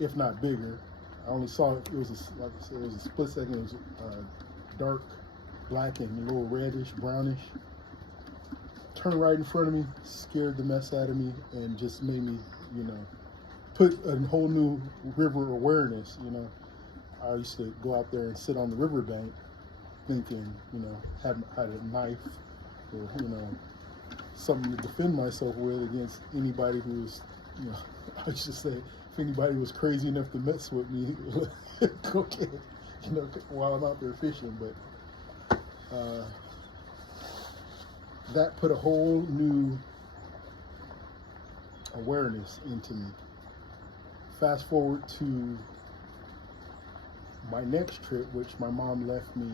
if not bigger. I only saw it, like I said, it was a split second. It was dark black and a little reddish, brownish. Turned right in front of me, scared the mess out of me, and just made me, put a whole new river awareness. I used to go out there and sit on the riverbank, thinking, had a knife or, something to defend myself with against anybody who was, I should say, if anybody was crazy enough to mess with me, okay, while I'm out there fishing. But that put a whole new awareness into me. Fast forward to my next trip, which my mom left me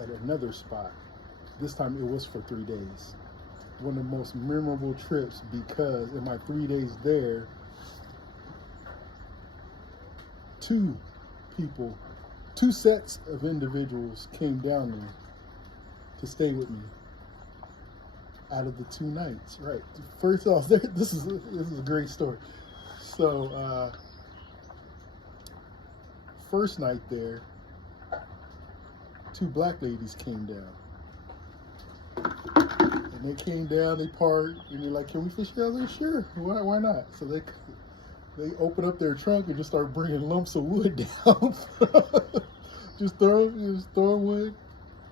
at another spot. This time it was for 3 days. One of the most memorable trips, because in my 3 days there, two sets of individuals came down there to stay with me out of the 2 nights. Right. First off, this is a great story. So, first night there, 2 black ladies came down. And they came down, they parked, and they're like, "Can we fish here?" I was like, "Sure, why not?" So they open up their trunk and just start bringing lumps of wood down. just throw wood,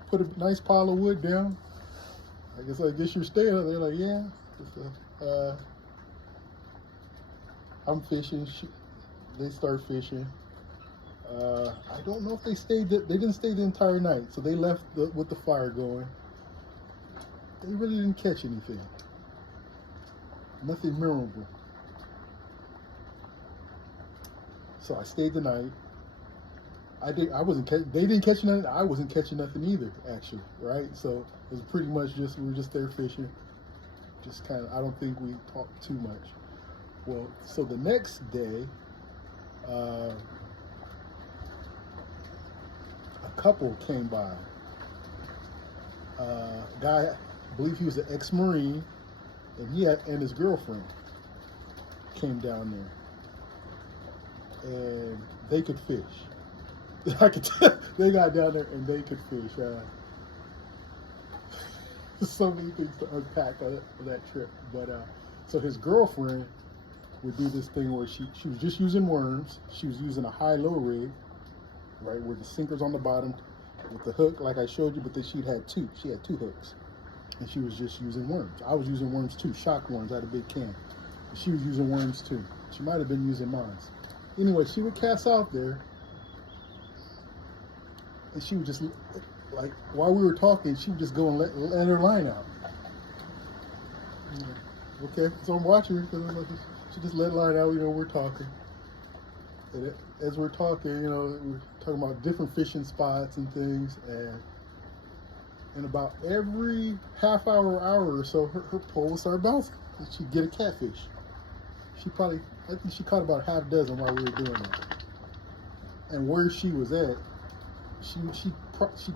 put a nice pile of wood down. I guess you're staying. They're like, "Yeah." I'm fishing. They start fishing. I don't know if they stayed. They didn't stay the entire night, so they left with the fire going. They really didn't catch anything. Nothing memorable. So I stayed the night. I wasn't. They didn't catch nothing. I wasn't catching nothing either, actually. Right. So it was pretty much just we were just there fishing. Just kind of. I don't think we talked too much. Well, so the next day, a couple came by. Guy, I believe he was an ex-Marine, and his girlfriend came down there, and they could fish. I could tell they got down there and they could fish. So many things to unpack on that trip, but so his girlfriend would do this thing where she was just using worms. She was using a high-low rig, right, where the sinker's on the bottom with the hook, like I showed you, but then she had two hooks, and she was just using worms. I was using worms too, shock worms out of a big can. She was using worms too. She might have been using mine. Anyway, she would cast out there, and she would just, like, while we were talking, she would just go and let her line out. Okay, so I'm watching her. She just let line out, we're talking. And as we're talking, we're talking about different fishing spots and things, and about every half hour or so, her pole would start bouncing, and she'd get a catfish. I think she caught about half dozen while we were doing that. And where she was at, she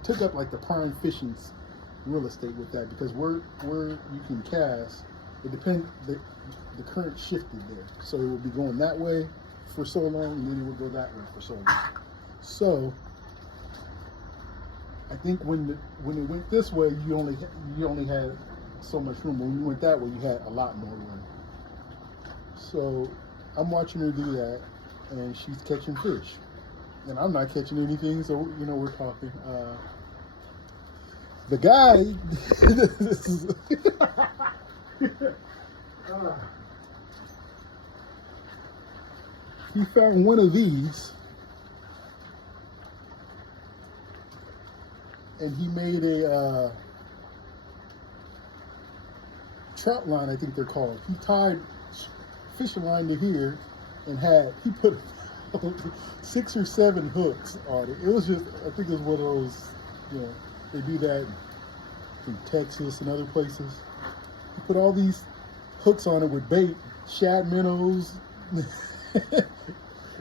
took up like the prime fishing real estate with that, because where you can cast, it depends. The current shifted there, so it would be going that way for so long, and then it would go that way for so long. So I think when it went this way, you only had so much room. When you went that way, you had a lot more room. So I'm watching her do that, and she's catching fish, and I'm not catching anything. So we're talking. The guy, this is. He found one of these, and he made a trout line, I think they're called. He tied fishing line to here, and he put 6 or 7 hooks on it. It was just, I think it was one of those, they do that in Texas and other places. He put all these hooks on it with bait, shad minnows,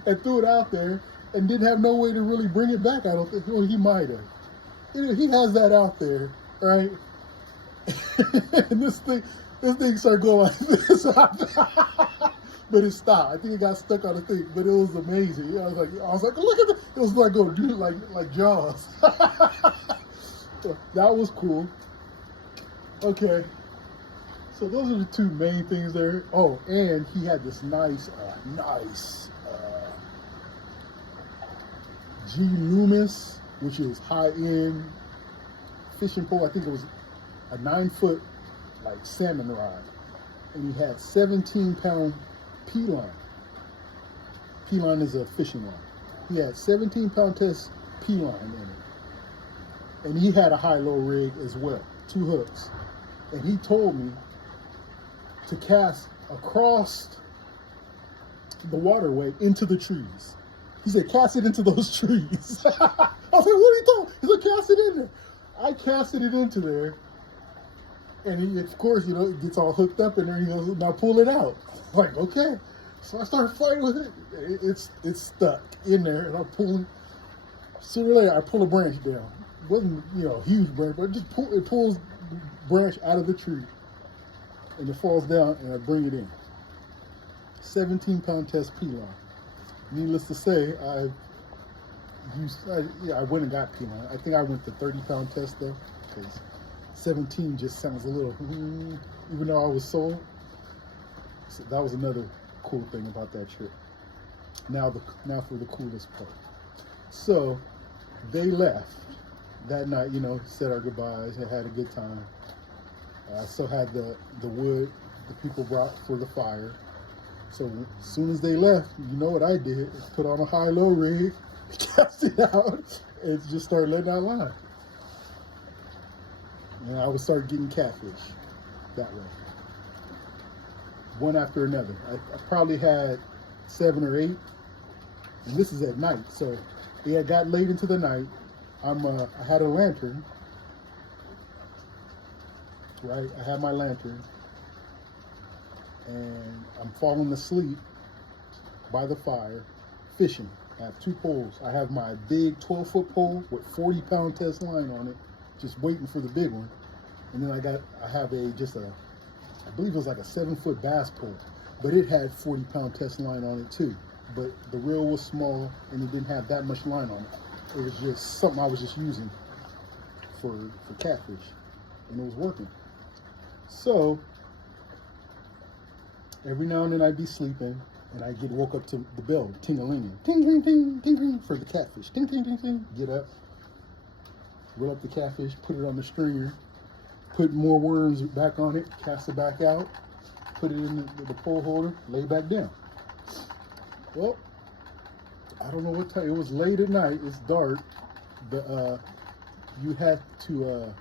and threw it out there, and didn't have no way to really bring it back. I don't think. Well, he might have. He has that out there, right? And this thing started going like this, but it stopped. I think it got stuck on the thing, but it was amazing. I was like, look at it. It was like going like Jaws. That was cool. Okay. So those are the two main things there. Oh, and he had this nice G Loomis, which is high-end fishing pole. I think it was a 9-foot like salmon rod, and he had 17-pound P-line. P-line is a fishing line. He had 17-pound test P-line in it, and he had a high-low rig as well, 2 hooks, and he told me to cast across the waterway into the trees. He said, cast it into those trees. I was like, what are you talking? He said, cast it in there. I casted it into there, and of course, it gets all hooked up in there. He goes, now pull it out. I'm like, okay. So I started fighting with it. It's stuck in there, and I'm pulling. Sooner or later, I pull a branch down. It wasn't, a huge branch, but it pulls branch out of the tree, and it falls down, and I bring it in. 17-pound test P-line. Needless to say, I went and got P-line. I think I went the 30-pound test though, because 17 just sounds a little, even though I was sold. So that was another cool thing about that trip. Now for the coolest part. So they left that night, said our goodbyes and had a good time. I still had the wood the people brought for the fire. So as soon as they left, you know what I did? Put on a high-low rig, cast it out, and just started letting out line. And I would start getting catfish that way. One after another. I probably had 7 or 8. And this is at night. So it had got late into the night. I had a lantern. Right? I had my lantern. And I'm falling asleep by the fire, fishing. I have 2 poles. I have my big 12-foot pole with 40-pound test line on it, just waiting for the big one. And then I have I believe it was like a 7-foot bass pole, but it had 40-pound test line on it too. But the reel was small and it didn't have that much line on it. It was just something I was just using for catfish, and it was working. So every now and then I'd be sleeping and I'd get woke up to the bell ting-a-linging, ting, ting, ting, ting, ting, for the catfish, ting, ting, ting, ting. Get up, reel up the catfish, put it on the stringer, put more worms back on it, cast it back out, put it in the pole holder, lay back down. Well, I don't know what time. It was late at night. It's dark. You had to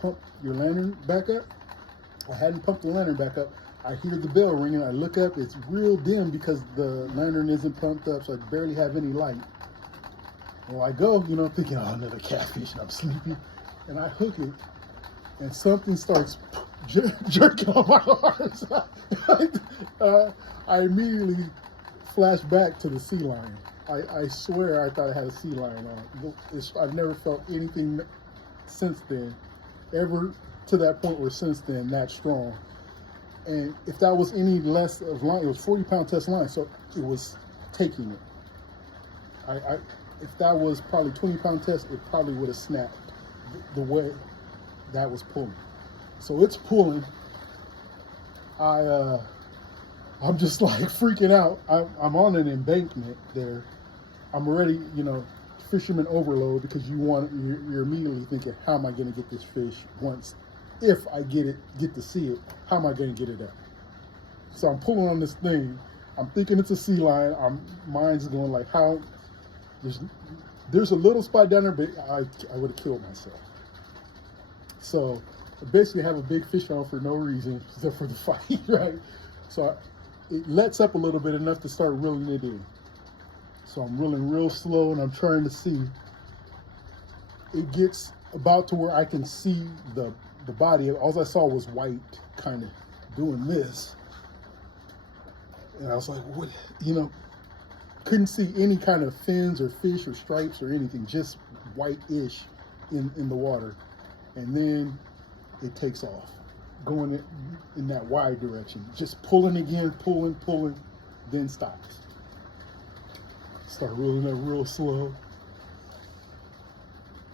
pump your lantern back up. I hadn't pumped the lantern back up. I hear the bell ringing. I look up. It's real dim because the lantern isn't pumped up, so I barely have any light. Well, I go, thinking, oh, another catfish, and I'm sleepy. And I hook it, and something starts jerking on my arms. I immediately flash back to the sea lion. I swear I thought I had a sea lion on. I've never felt anything since then, ever to that point where since then that strong. And if that was any less of line, it was 40-pound test line, so it was taking it. If that was probably 20-pound test, it probably would have snapped the way that was pulling. So it's pulling. I'm just like freaking out. I'm on an embankment there. I'm already, fisherman overload, because you're immediately thinking, how am I going to get this fish if I get to see it, how am I going to get it up? So I'm pulling on this thing. I'm thinking it's a sea lion. Mine's going like, how? There's a little spot down there, but I would have killed myself. So I basically have a big fish on for no reason except for the fight, right? So it lets up a little bit, enough to start reeling it in. So I'm reeling real slow and I'm trying to see. It gets about to where I can see the body. All I saw was white kind of doing this. And I was like, what, couldn't see any kind of fins or fish or stripes or anything, just white-ish in the water. And then it takes off, going in that wide direction, just pulling again, pulling, then stops. Start reeling up real slow.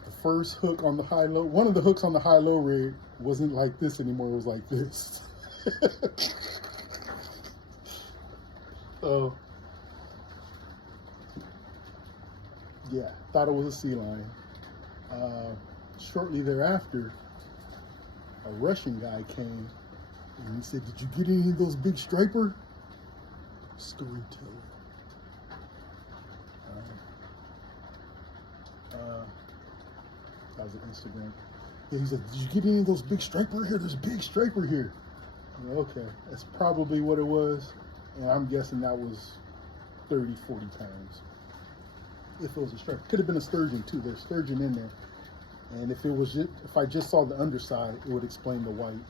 The first hook on the high-low, one of the hooks on the high-low rig wasn't like this anymore, it was like this. So, yeah, thought it was a sea lion. Shortly thereafter, a Russian guy came and he said, "Did you get any of those big striper?" Storyteller. That was an Instagram. Yeah, he said, "Did you get any of those big striper here? There's a big striper here." Okay, that's probably what it was. And I'm guessing that was 30, 40 pounds. If it was a striper. Could have been a sturgeon too. There's sturgeon in there. And if I just saw the underside, it would explain the white.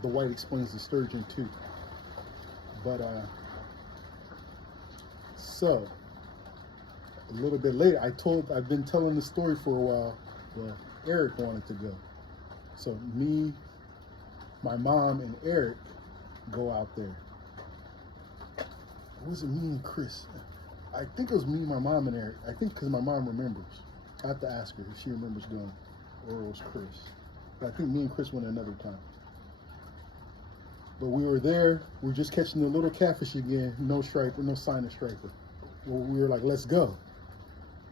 The white explains the sturgeon too. But so a little bit later, I've been telling the story for a while. Well, Eric wanted to go. So me, my mom, and Eric go out there. It wasn't me and Chris. I think it was me, my mom, and Eric. I think because my mom remembers. I have to ask her if she remembers going, or it was Chris. I think me and Chris went another time. But we were there. We were just catching the little catfish again. No striper, no sign of striper. Well, we were like, let's go.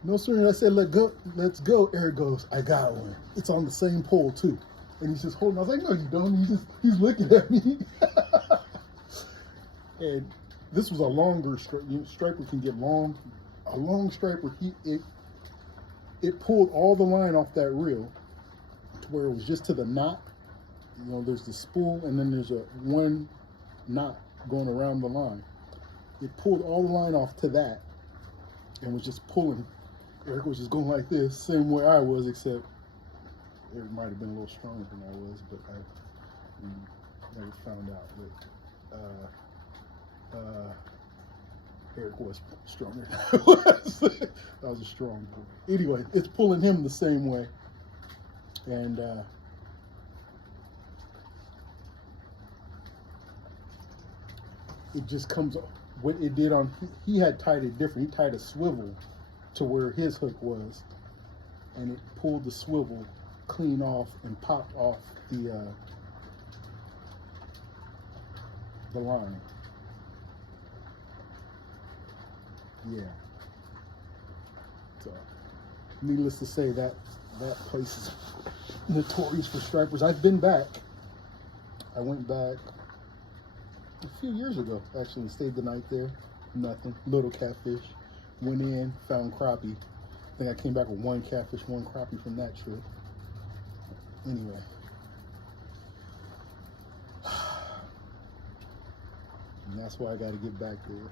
No sooner I said, let's go. Eric goes, I got one. It's on the same pole too. And he's just holding. I was like, no, you don't. He's looking at me. And this was a longer striper. Striper can get long. A long striper. It pulled all the line off that reel to where it was just to the knot. You know, there's the spool, and then there's one knot going around the line. It pulled all the line off to that, and was just pulling. Eric was just going like this, same way I was, except Eric might have been a little stronger than I was, but I never found out. But Eric was stronger than I was. I was a strong boy. Anyway, it's pulling him the same way, and it just comes. What it did on, he had tied it different. He tied a swivel to where his hook was, and it pulled the swivel clean off and popped off the line. Yeah. So, needless to say, that place is notorious for stripers. I've been back. I went back a few years ago, actually, stayed the night there. Nothing. Little catfish. Went in, found crappie. I think I came back with one catfish, one crappie from that trip. Anyway. And that's why I got to get back there.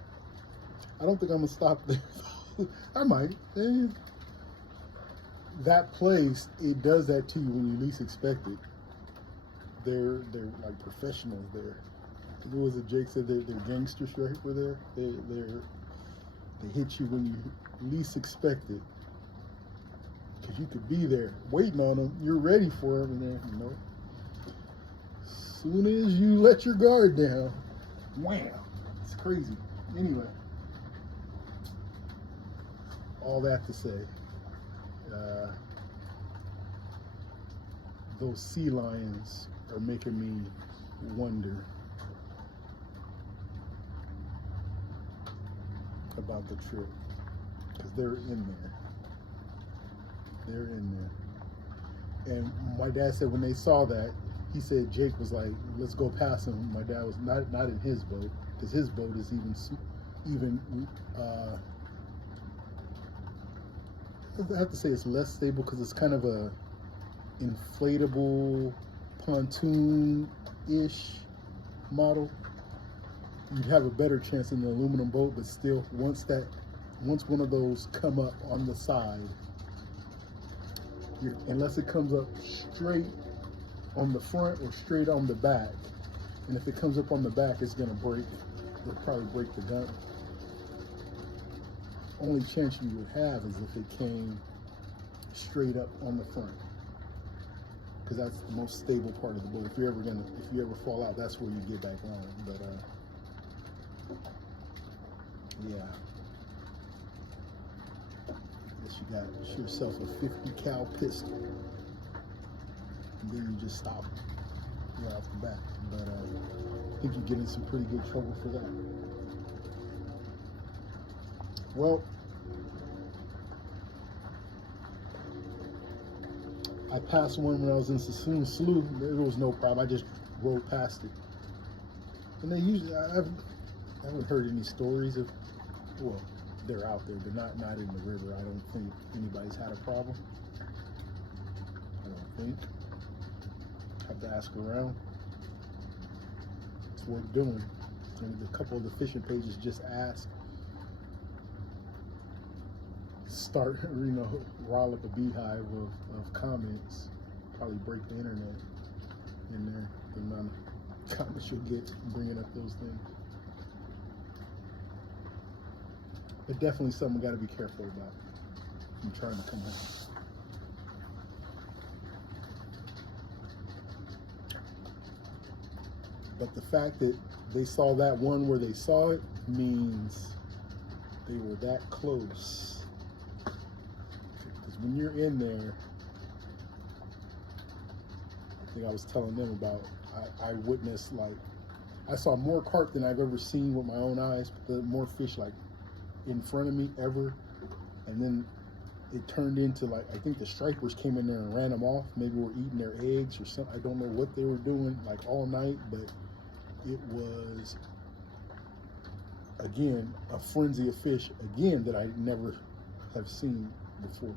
I don't think I'm going to stop there. I might. That place, it does that to you when you least expect it. They're like professionals there. It was a Jake said they're gangster striper there. They hit you when you least expect it. Because you could be there waiting on them. You're ready for them, and then, you know, as soon as you let your guard down, wham! It's crazy. Anyway, all that to say, those sea lions are making me wonder about the trip, because they're in there. They're in there. And my dad said when they saw that, he said Jake was like, let's go past him. My dad was not in his boat, because his boat is even I have to say it's less stable, because it's kind of a inflatable pontoon-ish model. You'd have a better chance in the aluminum boat, but still, once one of those come up on the side, unless it comes up straight on the front or straight on the back, and if it comes up on the back, it's gonna break. It'll probably break the gun. Only chance you would have is if it came straight up on the front, because that's the most stable part of the boat. If you ever fall out, that's where you get back on. But yeah, I guess you got yourself a 50 cal pistol, and then you just stop right off the bat. But I think you get in some pretty good trouble for that. Well, I passed one when I was in Sassoon Slough. There was no problem. I just rode past it. And they usually, I haven't heard any stories of, well, they're out there, but not in the river. I don't think anybody's had a problem. I don't think. Have to ask around. It's worth doing. And a couple of the fishing pages just asked. Start, rile up a beehive of comments, probably break the internet in there, the amount of comments you'll get bringing up those things. But definitely something we got to be careful about. I'm trying to come home. But the fact that they saw that one where they saw it means they were that close. When you're in there, I think I was telling them about, I witnessed, like, I saw more carp than I've ever seen with my own eyes, but the more fish like in front of me ever. And then it turned into, like, I think the stripers came in there and ran them off. Maybe were eating their eggs or something. I don't know what they were doing, like, all night, but it was, again, a frenzy of fish, again, that I never have seen before.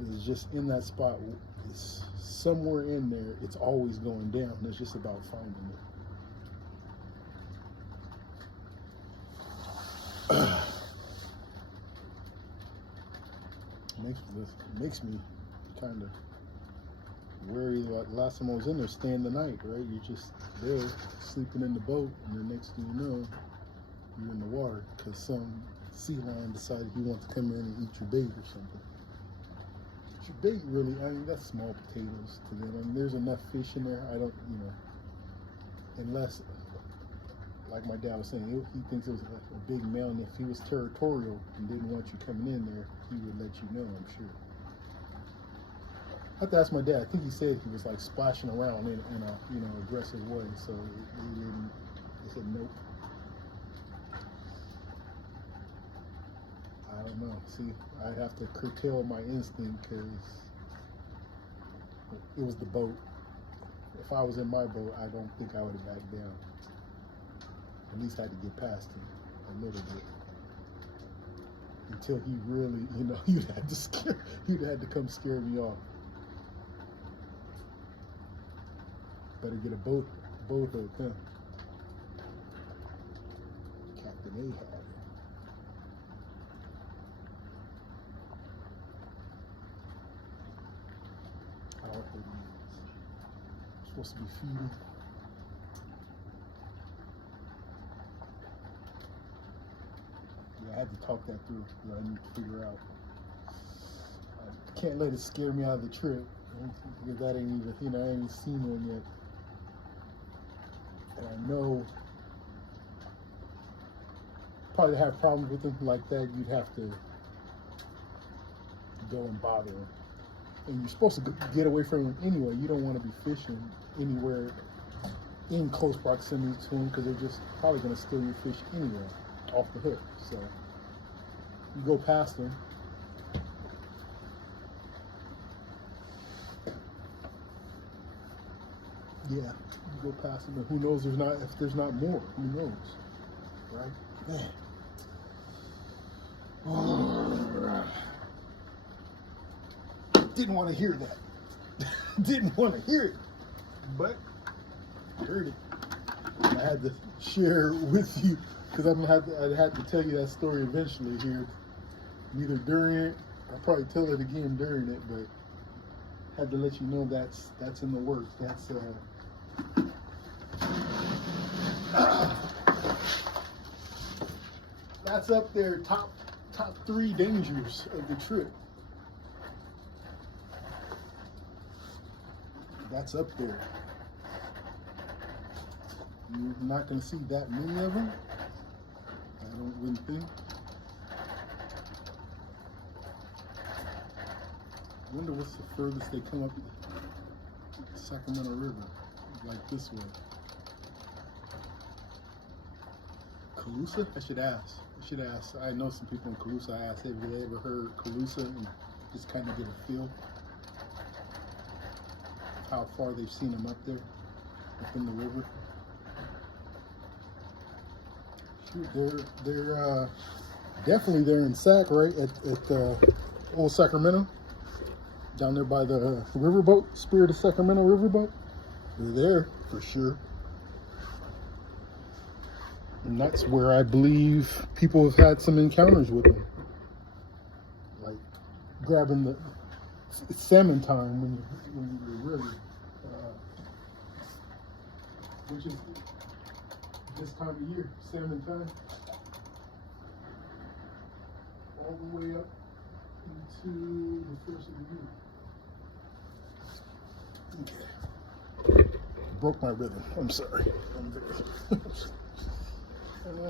It was just in that spot. It's somewhere in there. It's always going down. It's just about finding it. Makes me kind of wary. Like last time I was in there, staying the night, right? You're just there, sleeping in the boat, and the next thing you know, you're in the water because some sea lion decided he wants to come in and eat your bait or something. Your bait, really, I mean, that's small potatoes to them. I mean, there's enough fish in there. I don't, unless, like my dad was saying, he thinks it was a big male, and if he was territorial and didn't want you coming in there, he would let you know, I'm sure. I have to ask my dad. I think he said he was like splashing around in a aggressive way, so he said nope. I don't know. See, I have to curtail my instinct because it was the boat. If I was in my boat, I don't think I would have backed down. At least had to get past him a little bit until he really, you'd had to come scare me off. Better get a boat hook, huh? Captain Ahab. Supposed to be feeding. Yeah, I had to talk that through. I need to figure out. I can't let it scare me out of the trip because that ain't even, I ain't seen one yet. And I know probably have problems with them like that. You'd have to go and bother them. And you're supposed to get away from them anyway. You don't want to be fishing anywhere in close proximity to them because they're just probably going to steal your fish anyway off the hook. So you go past them. Yeah, you go past them, and who knows? If there's not more. Who knows, right? Man. Oh. Didn't want to hear that. Didn't want to hear it, but I heard it. I had to share with you because I had to tell you that story eventually here. Either during it, I'll probably tell it again during it, but had to let you know that's in the works. That's up there, top 3 dangers of the trip. That's up there. You're not going to see that many of them. I don't really think. I wonder what's the furthest they come up the Sacramento River, like this way. Colusa? I should ask. I know some people in Colusa. I asked if they ever heard Colusa and just kind of get a feel how far they've seen them up there, up in the river. Shoot, they're definitely there in Sac, right at Old Sacramento, down there by the riverboat, Spirit of Sacramento riverboat. They're there for sure. And that's where I believe people have had some encounters with them, like grabbing the. It's salmon time when you're really, which is this time of year, salmon time, all the way up into the first of the year. Okay. Broke my rhythm. I'm sorry.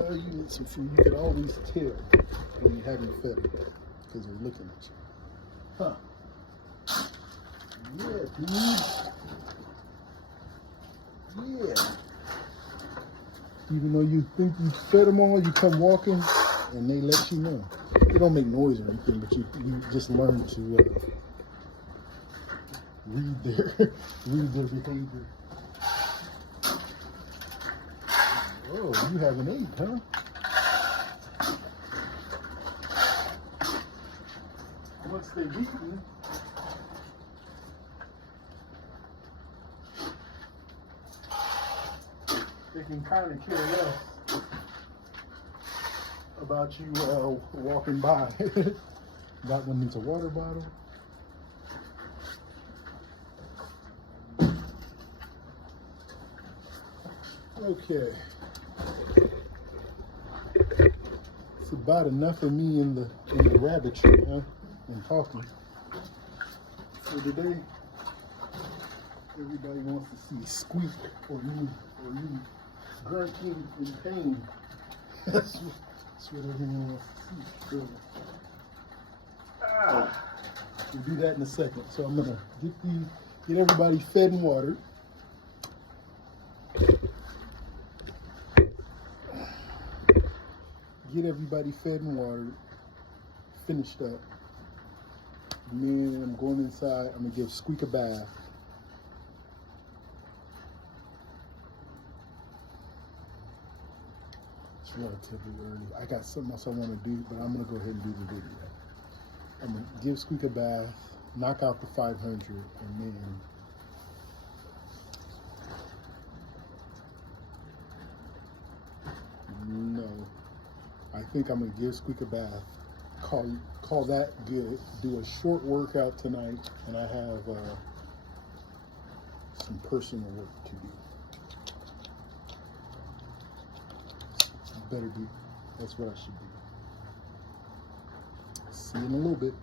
You need some food. You can always tell when you haven't fed it because they're looking at you. Huh. Yeah, dude. Yeah. Even though you think you fed them all, you come walking and they let you know. They don't make noise or anything, but you just learn to read their behavior. Oh, you haven't ate, huh? Once they've eaten, they can kind of care less about you walking by. That one needs a water bottle. Okay. It's about enough of me in the rabbitry, huh? And talking. For today, everybody wants to see squeak or me grunting in pain. That's what everyone wants to see. So, we'll do that in a second. So I'm gonna get everybody fed and watered. Get everybody fed and watered, finished up. And then I'm going inside. I'm gonna give Squeak a bath. It's relatively early. I got something else I want to do, but I'm gonna go ahead and do the video. I'm gonna give Squeak a bath, knock out the 500, and then no. I think I'm gonna give Squeak a bath, call that good, do a short workout tonight, and I have some personal work to do. Better be, that's what I should do. See you in a little bit.